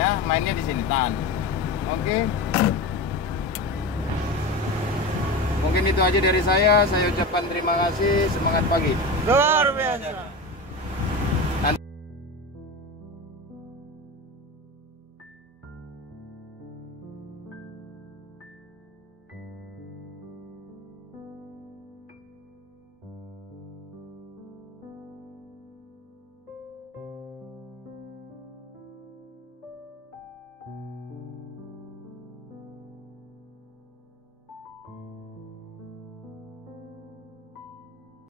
Ya, mainnya di sini. Tahan. Oke. Mungkin itu aja dari saya. Saya ucapkan terima kasih. Semangat pagi. Luar biasa.